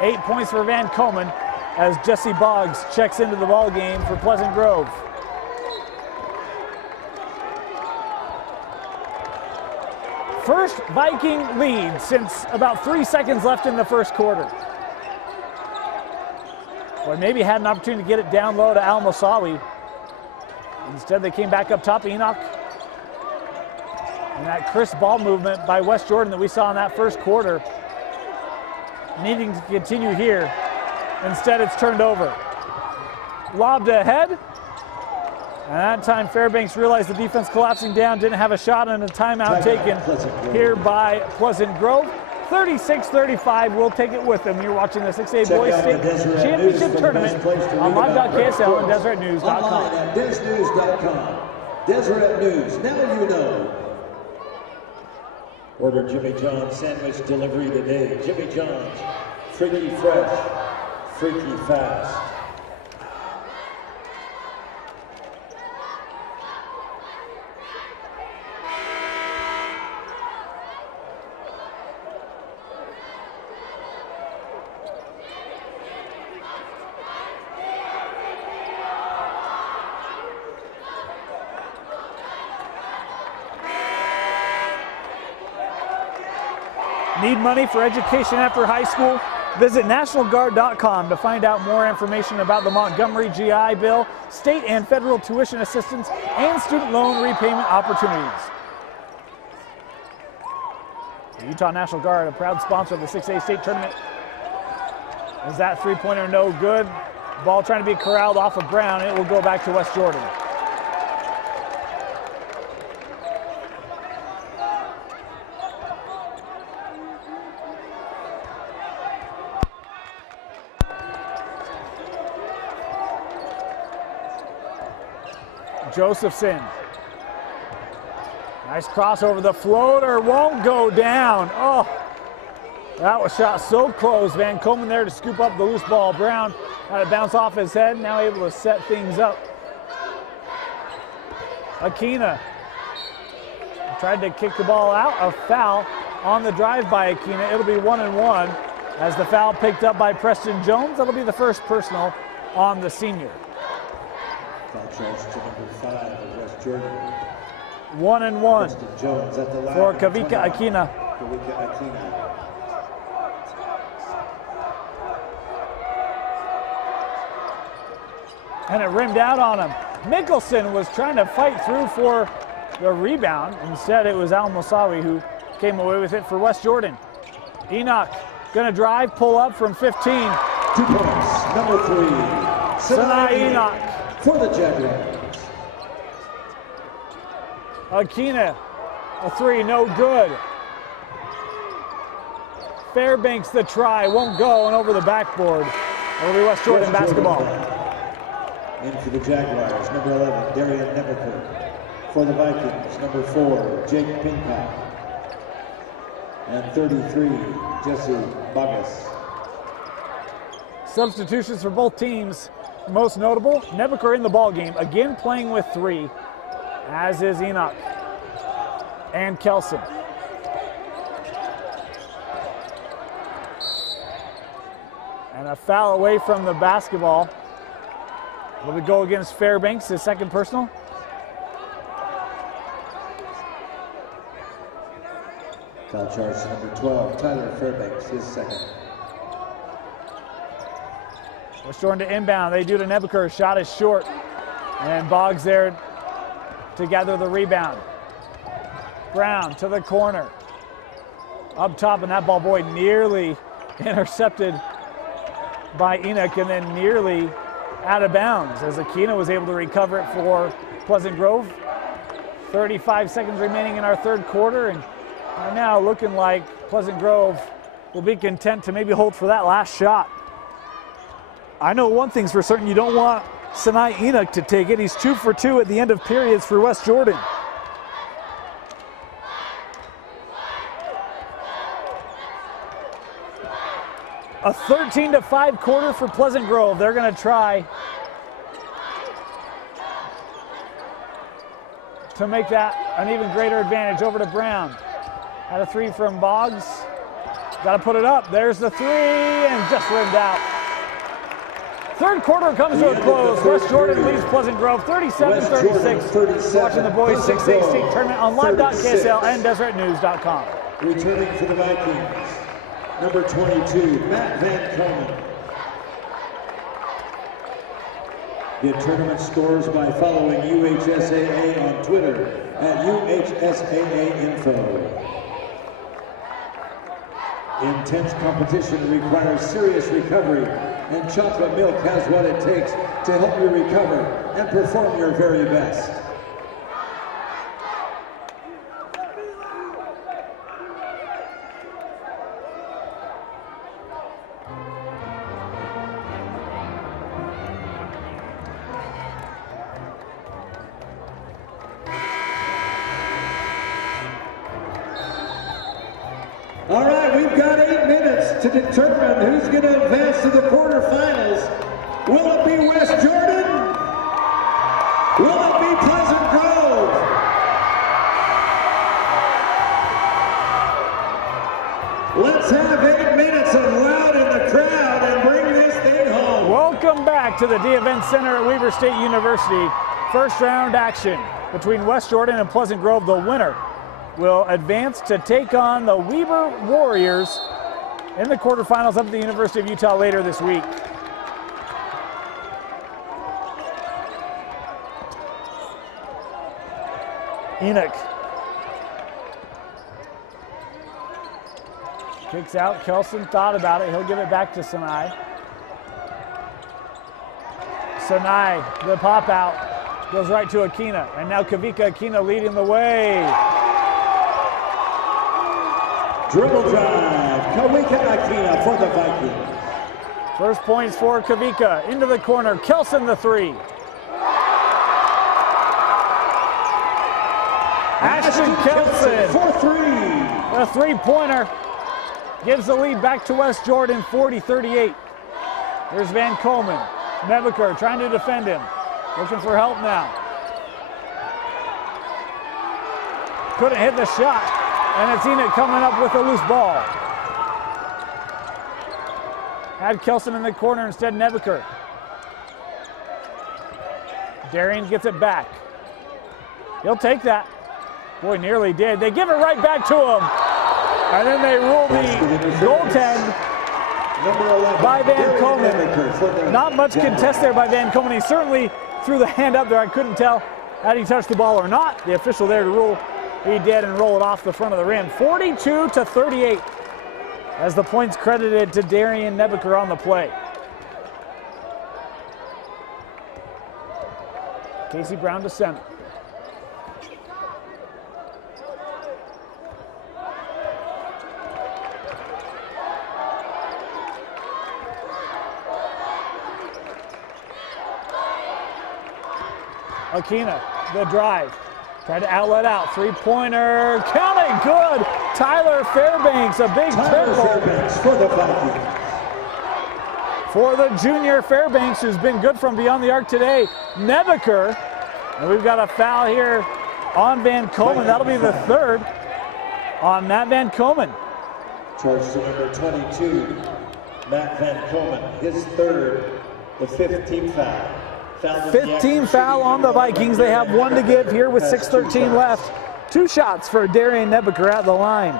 8 points for Van Komen. as Jesse Boggs checks into the ball game for Pleasant Grove. First Viking lead since about 3 seconds left in the first quarter. Or maybe had an opportunity to get it down low to Al Mosawi. Instead, they came back up top. Enoch. And that crisp ball movement by West Jordan that we saw in that first quarter, needing to continue here. Instead, it's turned over. Lobbed ahead. And that time, Fairbanks realized the defense collapsing down, didn't have a shot, and a timeout taken here by Pleasant Grove. 36-35, we'll take it with them. You're watching the 6A Boys State Championship Tournament on live.ksl and DeseretNews.com. Online at DesNews.com. Deseret News, now you know. Order Jimmy John's sandwich delivery today. Jimmy John's, freaky fresh, freaky fast. Need money for education after high school? Visit NationalGuard.com to find out more information about the Montgomery GI Bill, state and federal tuition assistance, and student loan repayment opportunities. The Utah National Guard, a proud sponsor of the 6A state tournament. Is that three-pointer no good? Ball trying to be corralled off of Brown. It will go back to West Jordan. Josephson. Nice cross over the floater, won't go down. Oh, that was shot so close. Van Komen there to scoop up the loose ball. Brown had it bounce off his head, now able to set things up. Aquina tried to kick the ball out. A foul on the drive by Aquina. It'll be 1-1 as the foul picked up by Preston Jones. That'll be the first personal on the senior. Foul charge to number 5 of West Jordan. 1-1 Jones at the line for Kavika Aquina. Kavika Aquina. And it rimmed out on him. Mickelson was trying to fight through for the rebound. Instead, it was Al Mosawi who came away with it for West Jordan. Enoch gonna drive, pull up from 15. 2 points, number 3. Sinai Enoch. For the Jaguars. Aquina, a three, no good. Fairbanks the try, won't go, and over the backboard. It'll be West Jordan basketball. In for the Jaguars, number 11, Darian Nevercourt. For the Vikings, number 4, Jake Pincock. And 33, Jesse Bogus. Substitutions for both teams. Most notable, Nebuchadnezzar in the ball game, again playing with 3, as is Enoch and Kelson. And a foul away from the basketball. Will it go against Fairbanks, his second personal? Foul charge to number 12, Tyler Fairbanks, his second. West Jordan to inbound. They do to Nebuchadnezzar. Shot is short. And Boggs there to gather the rebound. Brown to the corner. Up top, and that ball boy nearly intercepted by Enoch and then nearly out of bounds as Aquina was able to recover it for Pleasant Grove. 35 seconds remaining in our third quarter, and right now looking like Pleasant Grove will be content to maybe hold for that last shot. I know one thing's for certain, you don't want Sinai Enoch to take it. He's 2 for 2 at the end of periods for West Jordan. A 13-5 quarter for Pleasant Grove. They're going to try to make that an even greater advantage. Over to Brown. Had a 3 from Boggs. Got to put it up. There's the 3 and just rimmed out. Third quarter comes to a close. West Jordan leads Pleasant Grove 37-36. Watching the boys 6A state tournament on live.ksl and DeseretNews.com. Returning for the Vikings, number 22, Matt Van Komen. Get tournament scores by following UHSAA on Twitter at UHSAA Info. Intense competition requires serious recovery, and chocolate milk has what it takes to help you recover and perform your very best. All right, we've got 8 minutes to determine who's going to advance to the quarterfinals. Will it be West Jordan? Will it be Pleasant Grove? Let's have 8 minutes of loud in the crowd and bring this thing home. Welcome back to the D-Event Center at Weber State University. First round action between West Jordan and Pleasant Grove. The winner will advance to take on the Weber Warriors in the quarterfinals up at the University of Utah later this week. Enoch kicks out. Kelson thought about it. He'll give it back to Sinai. Sinai, the pop out, goes right to Akina. And now Kavika Akina leading the way. Dribble drive, Kavika Akina for the Vikings. First points for Kavika, into the corner, Kelson the three. Ashton Kelson for three. The three-pointer gives the lead back to West Jordan, 40-38. Here's Van Komen. Nebeker trying to defend him. Looking for help now. Couldn't hit the shot. And it's Enoch coming up with a loose ball. Had Kelson in the corner instead, Nebeker. Darian gets it back. He'll take that. Boy, nearly did. They give it right back to him. And then they rule the goaltend by Van Komen. Not much contest there by Van Komen. He certainly threw the hand up there. I couldn't tell had he touched the ball or not. The official there to rule he did and roll it off the front of the rim. 42-38 as the points credited to Darian Nebeker on the play. Casey Brown to center. Akina, the drive. Tried to outlet out, three-pointer, count it, good. Tyler Fairbanks, a big triple. Fairbanks for the Vikings. For the junior Fairbanks, who's been good from beyond the arc today. Nebeker, and we've got a foul here on Van Komen. That'll be the third on Matt Van Komen. Charge to number 22, Matt Van Komen, his third, the 15th foul. 15 foul on the Vikings. They have one to give here with 6:13 left. Two shots for Darian Nebeker at the line.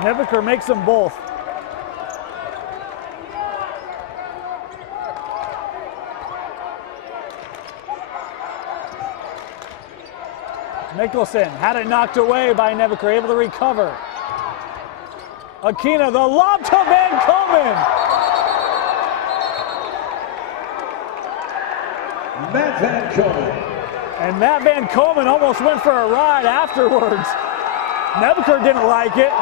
Nebeker makes them both. Nicholson had it knocked away by Nebeker, able to recover. Akina, the lob to Van Komen. Matt Van Komen. And Matt Van Komen almost went for a ride afterwards. Nebeker didn't like it.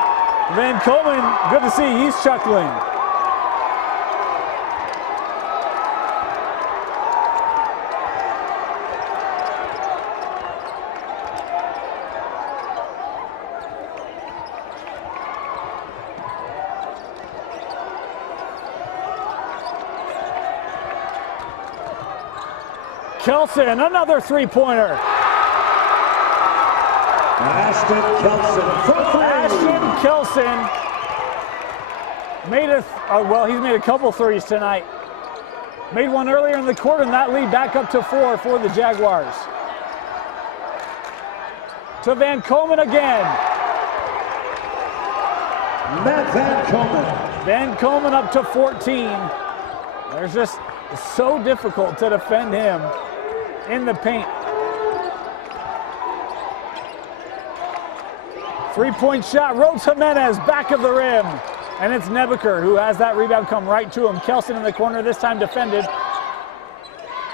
Van Komen, good to see, he's chuckling. Kelson, another three-pointer. Ashton Kelson for three. Ashton Kelson made he's made a couple threes tonight. Made one earlier in the quarter, and that lead back up to 4 for the Jaguars. To Van Komen again. Matt Van Komen. Van Komen up to 14. There's just so difficult to defend him in the paint. Three-point shot, Rhodes Jimenez, back of the rim. And it's Nebeker who has that rebound come right to him. Kelson in the corner, this time defended.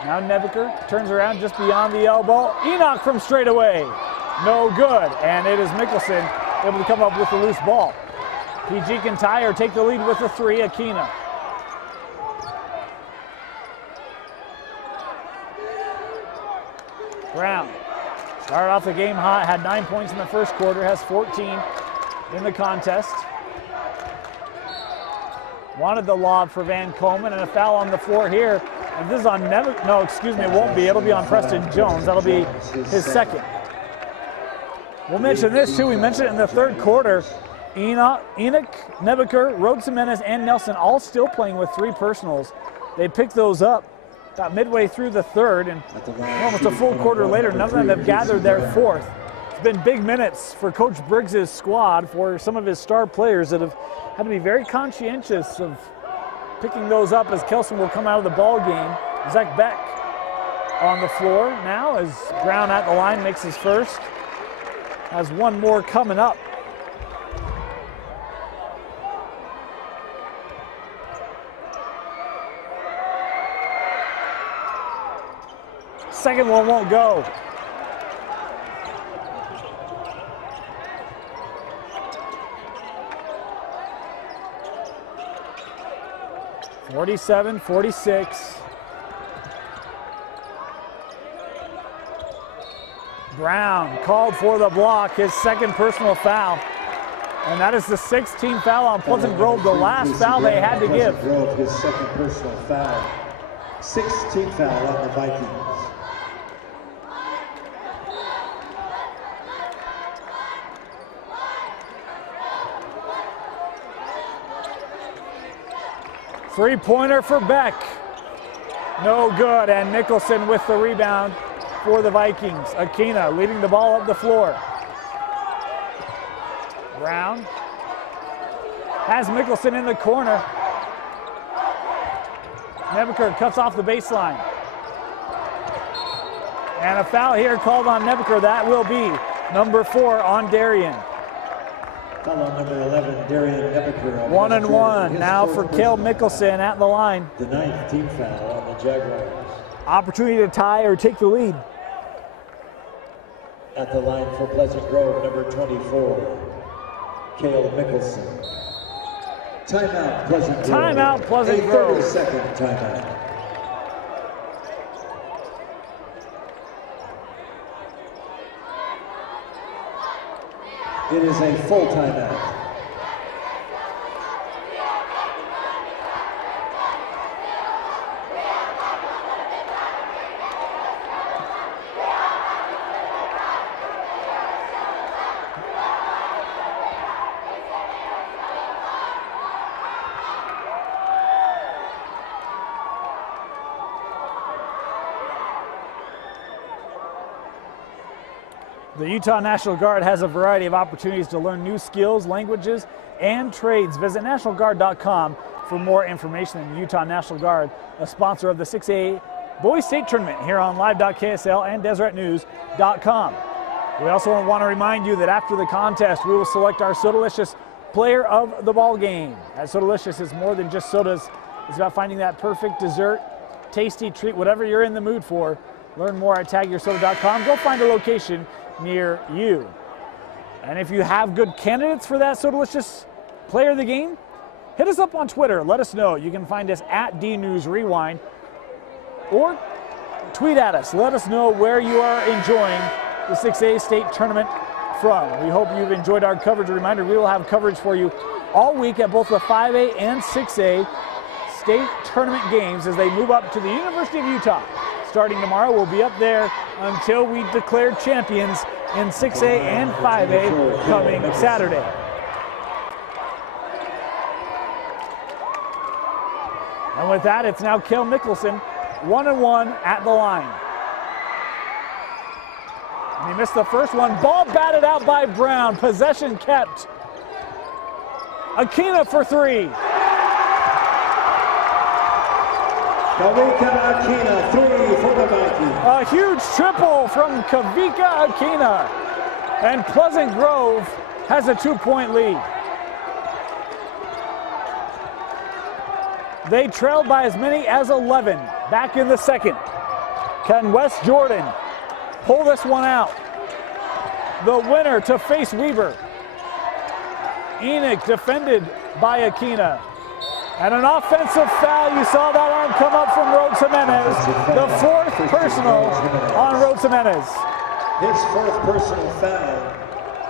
Now Nebeker turns around just beyond the elbow. Enoch from straight away. No good. And it is Mickelson able to come up with the loose ball. PG can tie or take the lead with a three. Akina. Brown started off the game hot, had 9 points in the first quarter, has 14 in the contest. Wanted the lob for Van Komen, and a foul on the floor here. And this is on it won't be. It'll be on Preston Jones. That'll be his second. We'll mention this too. We mentioned it in the third quarter. Enoch, Nebeker, Rhodes Jimenez, and Nelson all still playing with three personals. They picked those up about midway through the third, and almost a full quarter later, none of them have gathered their fourth. It's been big minutes for Coach Briggs' squad, for some of his star players that have had to be very conscientious of picking those up as Kelson will come out of the ball game. Zach Beck on the floor now as Brown at the line makes his first. Has one more coming up. Second one won't go. (47-46). Brown called for the block, his second personal foul. And that is the 16th foul on Pleasant Grove, the last foul they had to give. Pleasant Grove, his second personal foul. 16th foul on the Vikings. Three-pointer for Beck. No good, and Mickelson with the rebound for the Vikings. Akina leading the ball up the floor. Brown has Mickelson in the corner. Nebeker cuts off the baseline. And a foul here called on Nebeker. That will be number 4 on Darian. Foul on number 11, Darian Nebeker. 1 and 1 now for Cale Mickelson at the line. The 9th team foul on the Jaguars. Opportunity to tie or take the lead. At the line for Pleasant Grove, number 24, Cale Mickelson. Timeout, Pleasant Grove. Timeout, Pleasant Grove. 30-second timeout. It is a full timeout. The Utah National Guard has a variety of opportunities to learn new skills, languages, and trades. Visit nationalguard.com for more information. The Utah National Guard, a sponsor of the 6A Boys State Tournament here on live.ksl and deseretnews.com. We also want to remind you that after the contest, we will select our Sodalicious player of the ball game. As Sodalicious is more than just sodas. It's about finding that perfect dessert, tasty treat, whatever you're in the mood for. Learn more at tagyoursoda.com. Go find a location near you. And if you have good candidates for that Sodalicious player of the game, hit us up on Twitter. Let us know. You can find us at DNewsRewind or tweet at us. Let us know where you are enjoying the 6A state tournament from. We hope you've enjoyed our coverage. A reminder, we will have coverage for you all week at both the 5A and 6A state tournament games as they move up to the University of Utah starting tomorrow. We'll be up there until we declare champions in 6A and 5A coming Saturday. And with that, it's now Kel Mickelson, 1-1 at the line. And he missed the first one. Ball batted out by Brown. Possession kept. Aquina for three. Kavika Aquina, 3 for the Vikings. A huge triple from Kavika Aquina. And Pleasant Grove has a 2-point lead. They trailed by as many as 11 back in the second. Can West Jordan pull this one out? The winner to face Weber. Enoch defended by Aquina. And an offensive foul. You saw that arm come up from Rhodes Jimenez. The fourth personal on Rhodes Jimenez. His fourth personal foul.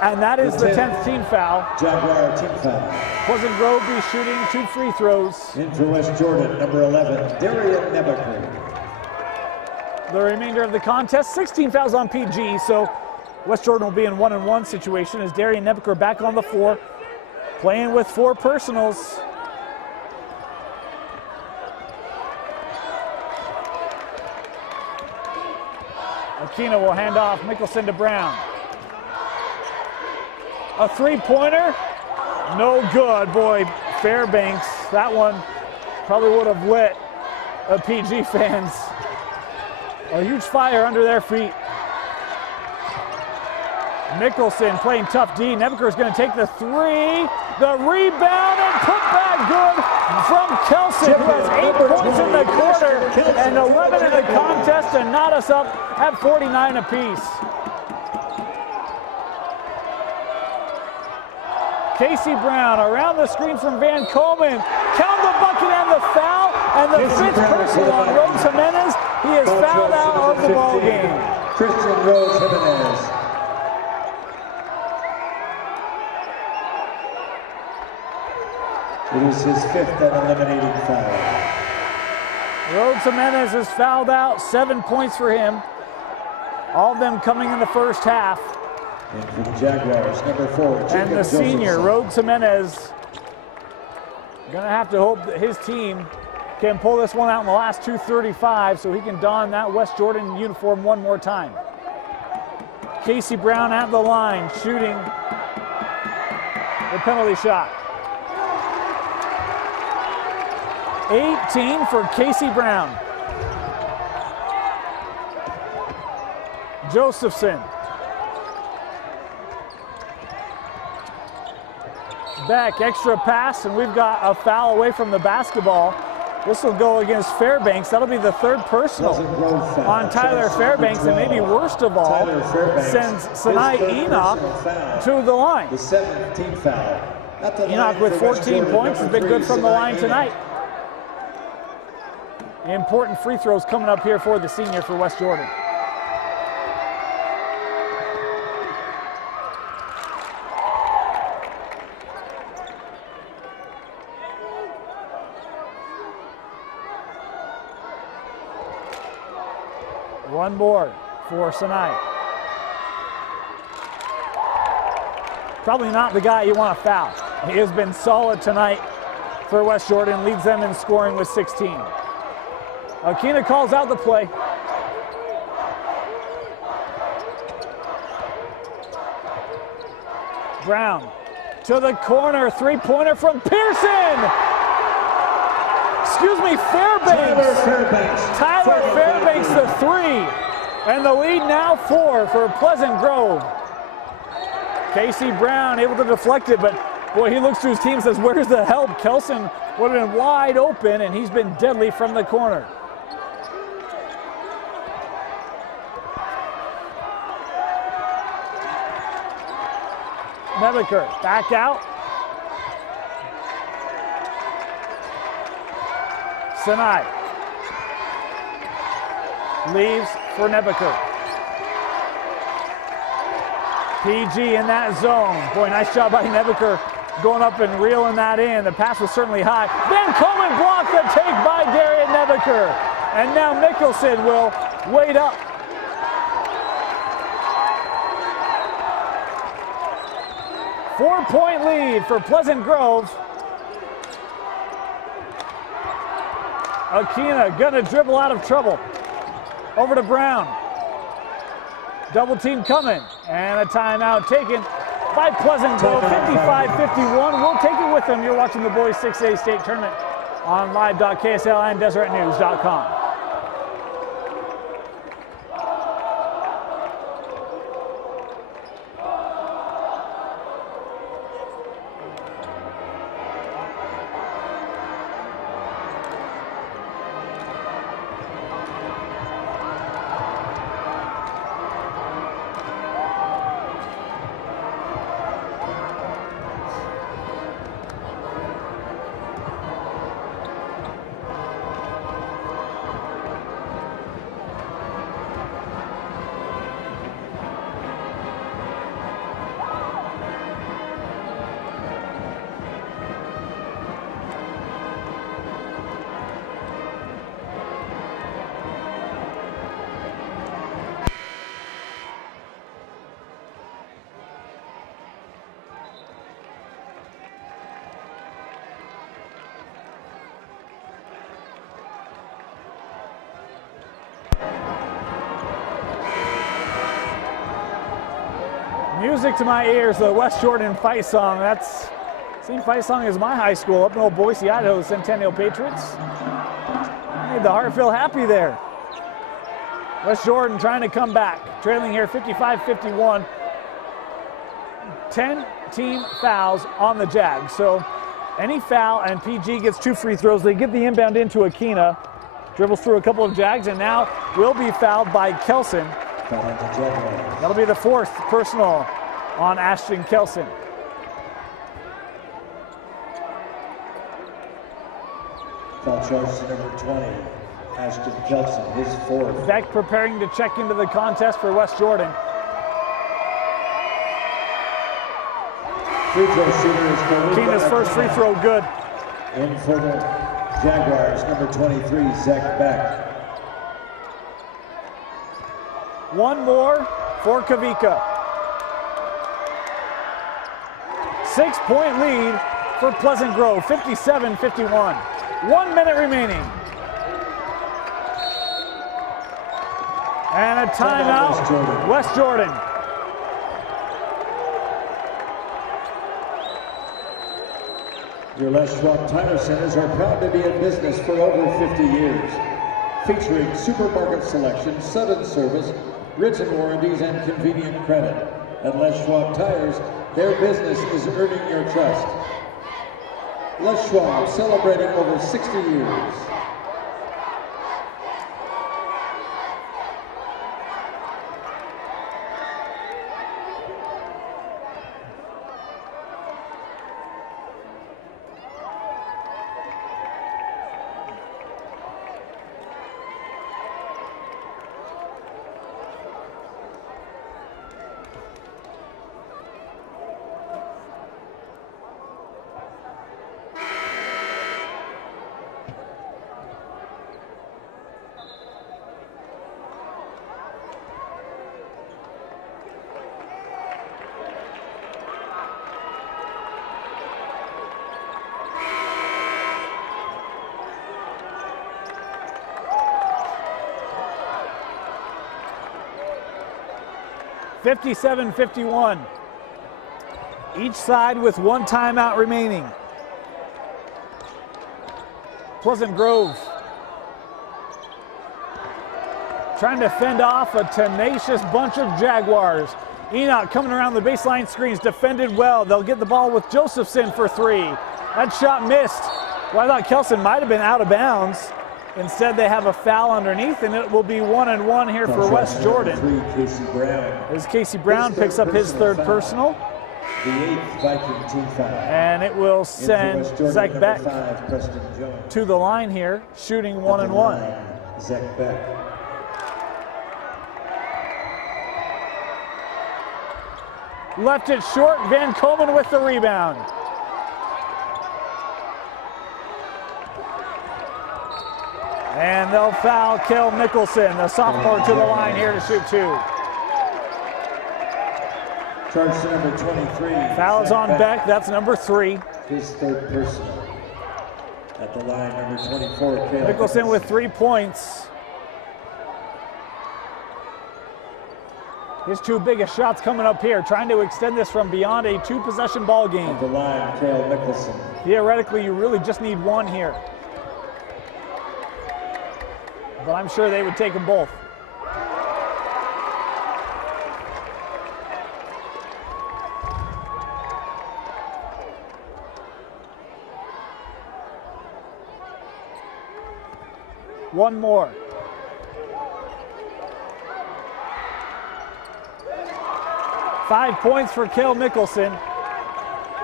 And that is the 10th team foul. Jaguar team foul. Pleasant Grove be shooting 2 free throws. In for West Jordan, number 11, Darian Nebeker. The remainder of the contest, 16 fouls on PG, so West Jordan will be in 1-1 situation as Darian Nebeker back on the floor, playing with 4 personals. Aquina will hand off Mickelson to Brown. A 3-pointer, no good. Boy, Fairbanks, that one probably would have lit a PG fans. A huge fire under their feet. Mickelson playing tough D. Nebeker is going to take the 3. The rebound and put back good from Kelson, who has 8 points in the quarter and 11 in the contest to knot us up at 49 apiece. Casey Brown around the screen from Van Coleman. Count the bucket and the foul, and the 5th person on Rhodes Jimenez. He is fouled out of the ball game. Christian Rhodes Jimenez. It is his 5th and eliminating foul. Rhodes Jimenez is fouled out, 7 points for him. All of them coming in the first half. And for the Jaguars, number 4, and the senior, Rhodes Jimenez, gonna have to hope that his team can pull this one out in the last 2:35 so he can don that West Jordan uniform one more time. Casey Brown at the line, shooting the penalty shot. 18 for Casey Brown. Josephson. Back, extra pass, and we've got a foul away from the basketball. This will go against Fairbanks. That'll be the 3rd personal on Tyler Fairbanks, and maybe worst of all, sends Sinai Enoch to the line. The 7th team foul. Enoch with 14 points has been good from the line tonight. Important free throws coming up here for the senior for West Jordan. One more for Sinai. Probably not the guy you want to foul. He has been solid tonight for West Jordan, leads them in scoring with 16. Aquina calls out the play. Brown to the corner, 3-pointer from Pearson. Excuse me, Fairbanks. Tyler Fairbanks the 3. And the lead now 4 for Pleasant Grove. Casey Brown able to deflect it, but boy, he looks to his team and says, where's the help? Kelson would have been wide open, and he's been deadly from the corner. Nebeker back out. Sinai leaves for Nebeker. PG in that zone. Boy, nice job by Nebeker going up and reeling that in. The pass was certainly high. Van Coleman blocked the take by Darian Nebeker. And now Mickelson will Wade up. Four-point lead for Pleasant Grove. Aquina gonna dribble out of trouble. Over to Brown. Double team coming. And a timeout taken by Pleasant Grove. 55-51. We'll take it with them. You're watching the boys 6A state tournament on live.ksl and deseretnews.com. Music to my ears, the West Jordan fight song. That's same fight song as my high school up in old Boise, Idaho, Centennial Patriots. Made the heart feel happy there. West Jordan trying to come back, trailing here 55-51. 10 team fouls on the Jags. So any foul and PG gets 2 free throws. They get the inbound into Aquina. Dribbles through a couple of Jags and now will be fouled by Kelson. That'll be the 4th personal on Ashton Kelson. Foul charge to number 20, Ashton Kelson, his 4th. Beck preparing to check into the contest for West Jordan. Free throw shooter is Malik. Keena's first free throw good. In for the Jaguars, number 23, Zach Beck. One more for Kavika. 6-point lead for Pleasant Grove, 57-51. 1 minute remaining. And a timeout, West Jordan. Your Les Schwab Tire Centers are proud to be in business for over 50 years. Featuring supermarket selection, sudden service, written warranties, and convenient credit. At Les Schwab Tires, their business is earning your trust. Les Schwab, celebrating over 60 years. (57-51). Each side with 1 timeout remaining. Pleasant Grove trying to fend off a tenacious bunch of Jaguars. Enoch coming around the baseline screens, defended well. They'll get the ball with Josephson for 3. That shot missed. Well, I thought Kelson might have been out of bounds. Instead, they have a foul underneath, and it will be 1-and-1 here for West Jordan. Casey Brown. As Casey Brown picks up his 3rd personal. The 8th Viking team foul. And it will send Zach Beck to the line here, shooting 1-and-1. Zach Beck. Left it short, Van Komen with the rebound. And they'll foul Cale Mickelson, the sophomore, to the line here to shoot 2. Charge to number 23. Foul is on Beck. That's number 3. His third personal. At the line, number 24, Cale Mickelson with 3 points. His 2 biggest shots coming up here, trying to extend this from beyond a 2-possession ball game. At the line, Cale Mickelson. Theoretically, you really just need 1 here. But I'm sure they would take them both. One more. Five points for Cale Mickelson.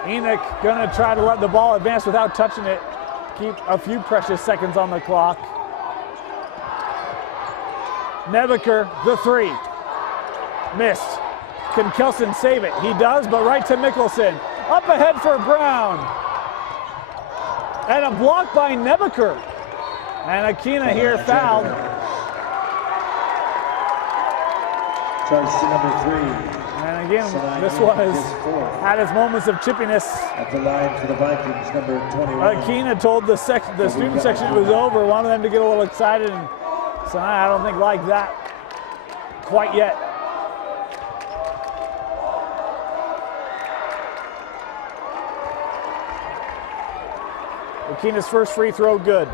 Enoch gonna try to let the ball advance without touching it. Keep a few precious seconds on the clock. Nebeker, the 3. Missed. Can Kelson save it? He does, but right to Mickelson. Up ahead for Brown. And a block by Nebeker. And Akina here fouled. Charge to number 3. And again, this was had its moments of chippiness. At the line for the Vikings, number 21. Akina told the student section it was over, wanted them to get a little excited, and so I don't think like that quite yet. Akina's first free throw good.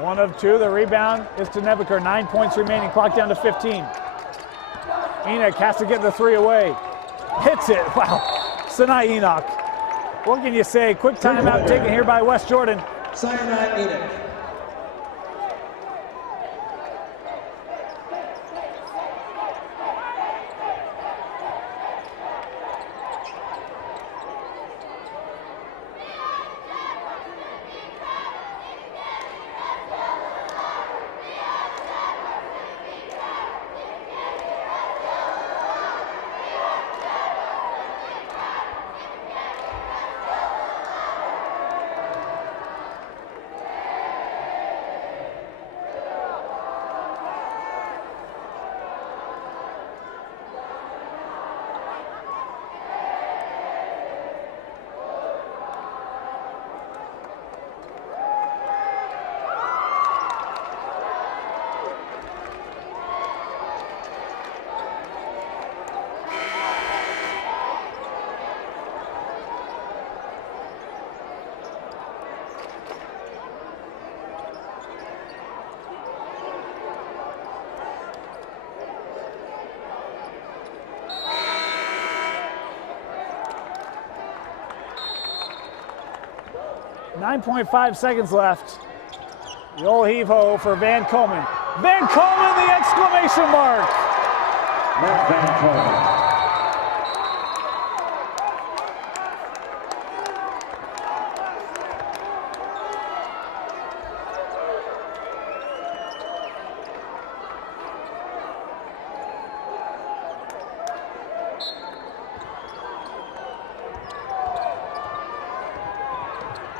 One of 2, the rebound is to Nebeker. 9 points remaining, clock down to 15. Enoch has to get the 3 away. Hits it, wow. Sinai Enoch. What can you say? Quick timeout taken here by West Jordan. Sinai Enoch. .5 seconds left. The old heave-ho for Van Coleman. Van Coleman, the exclamation mark! Matt Van Coleman.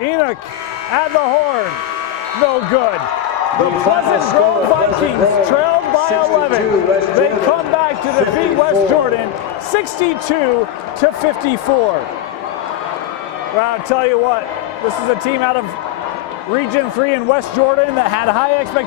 Enoch at the horn, no good. The Pleasant Grove Vikings trailed by 11. They come back to defeat West Jordan 62-54. Well, I'll tell you what, this is a team out of Region 3 in West Jordan that had high expectations.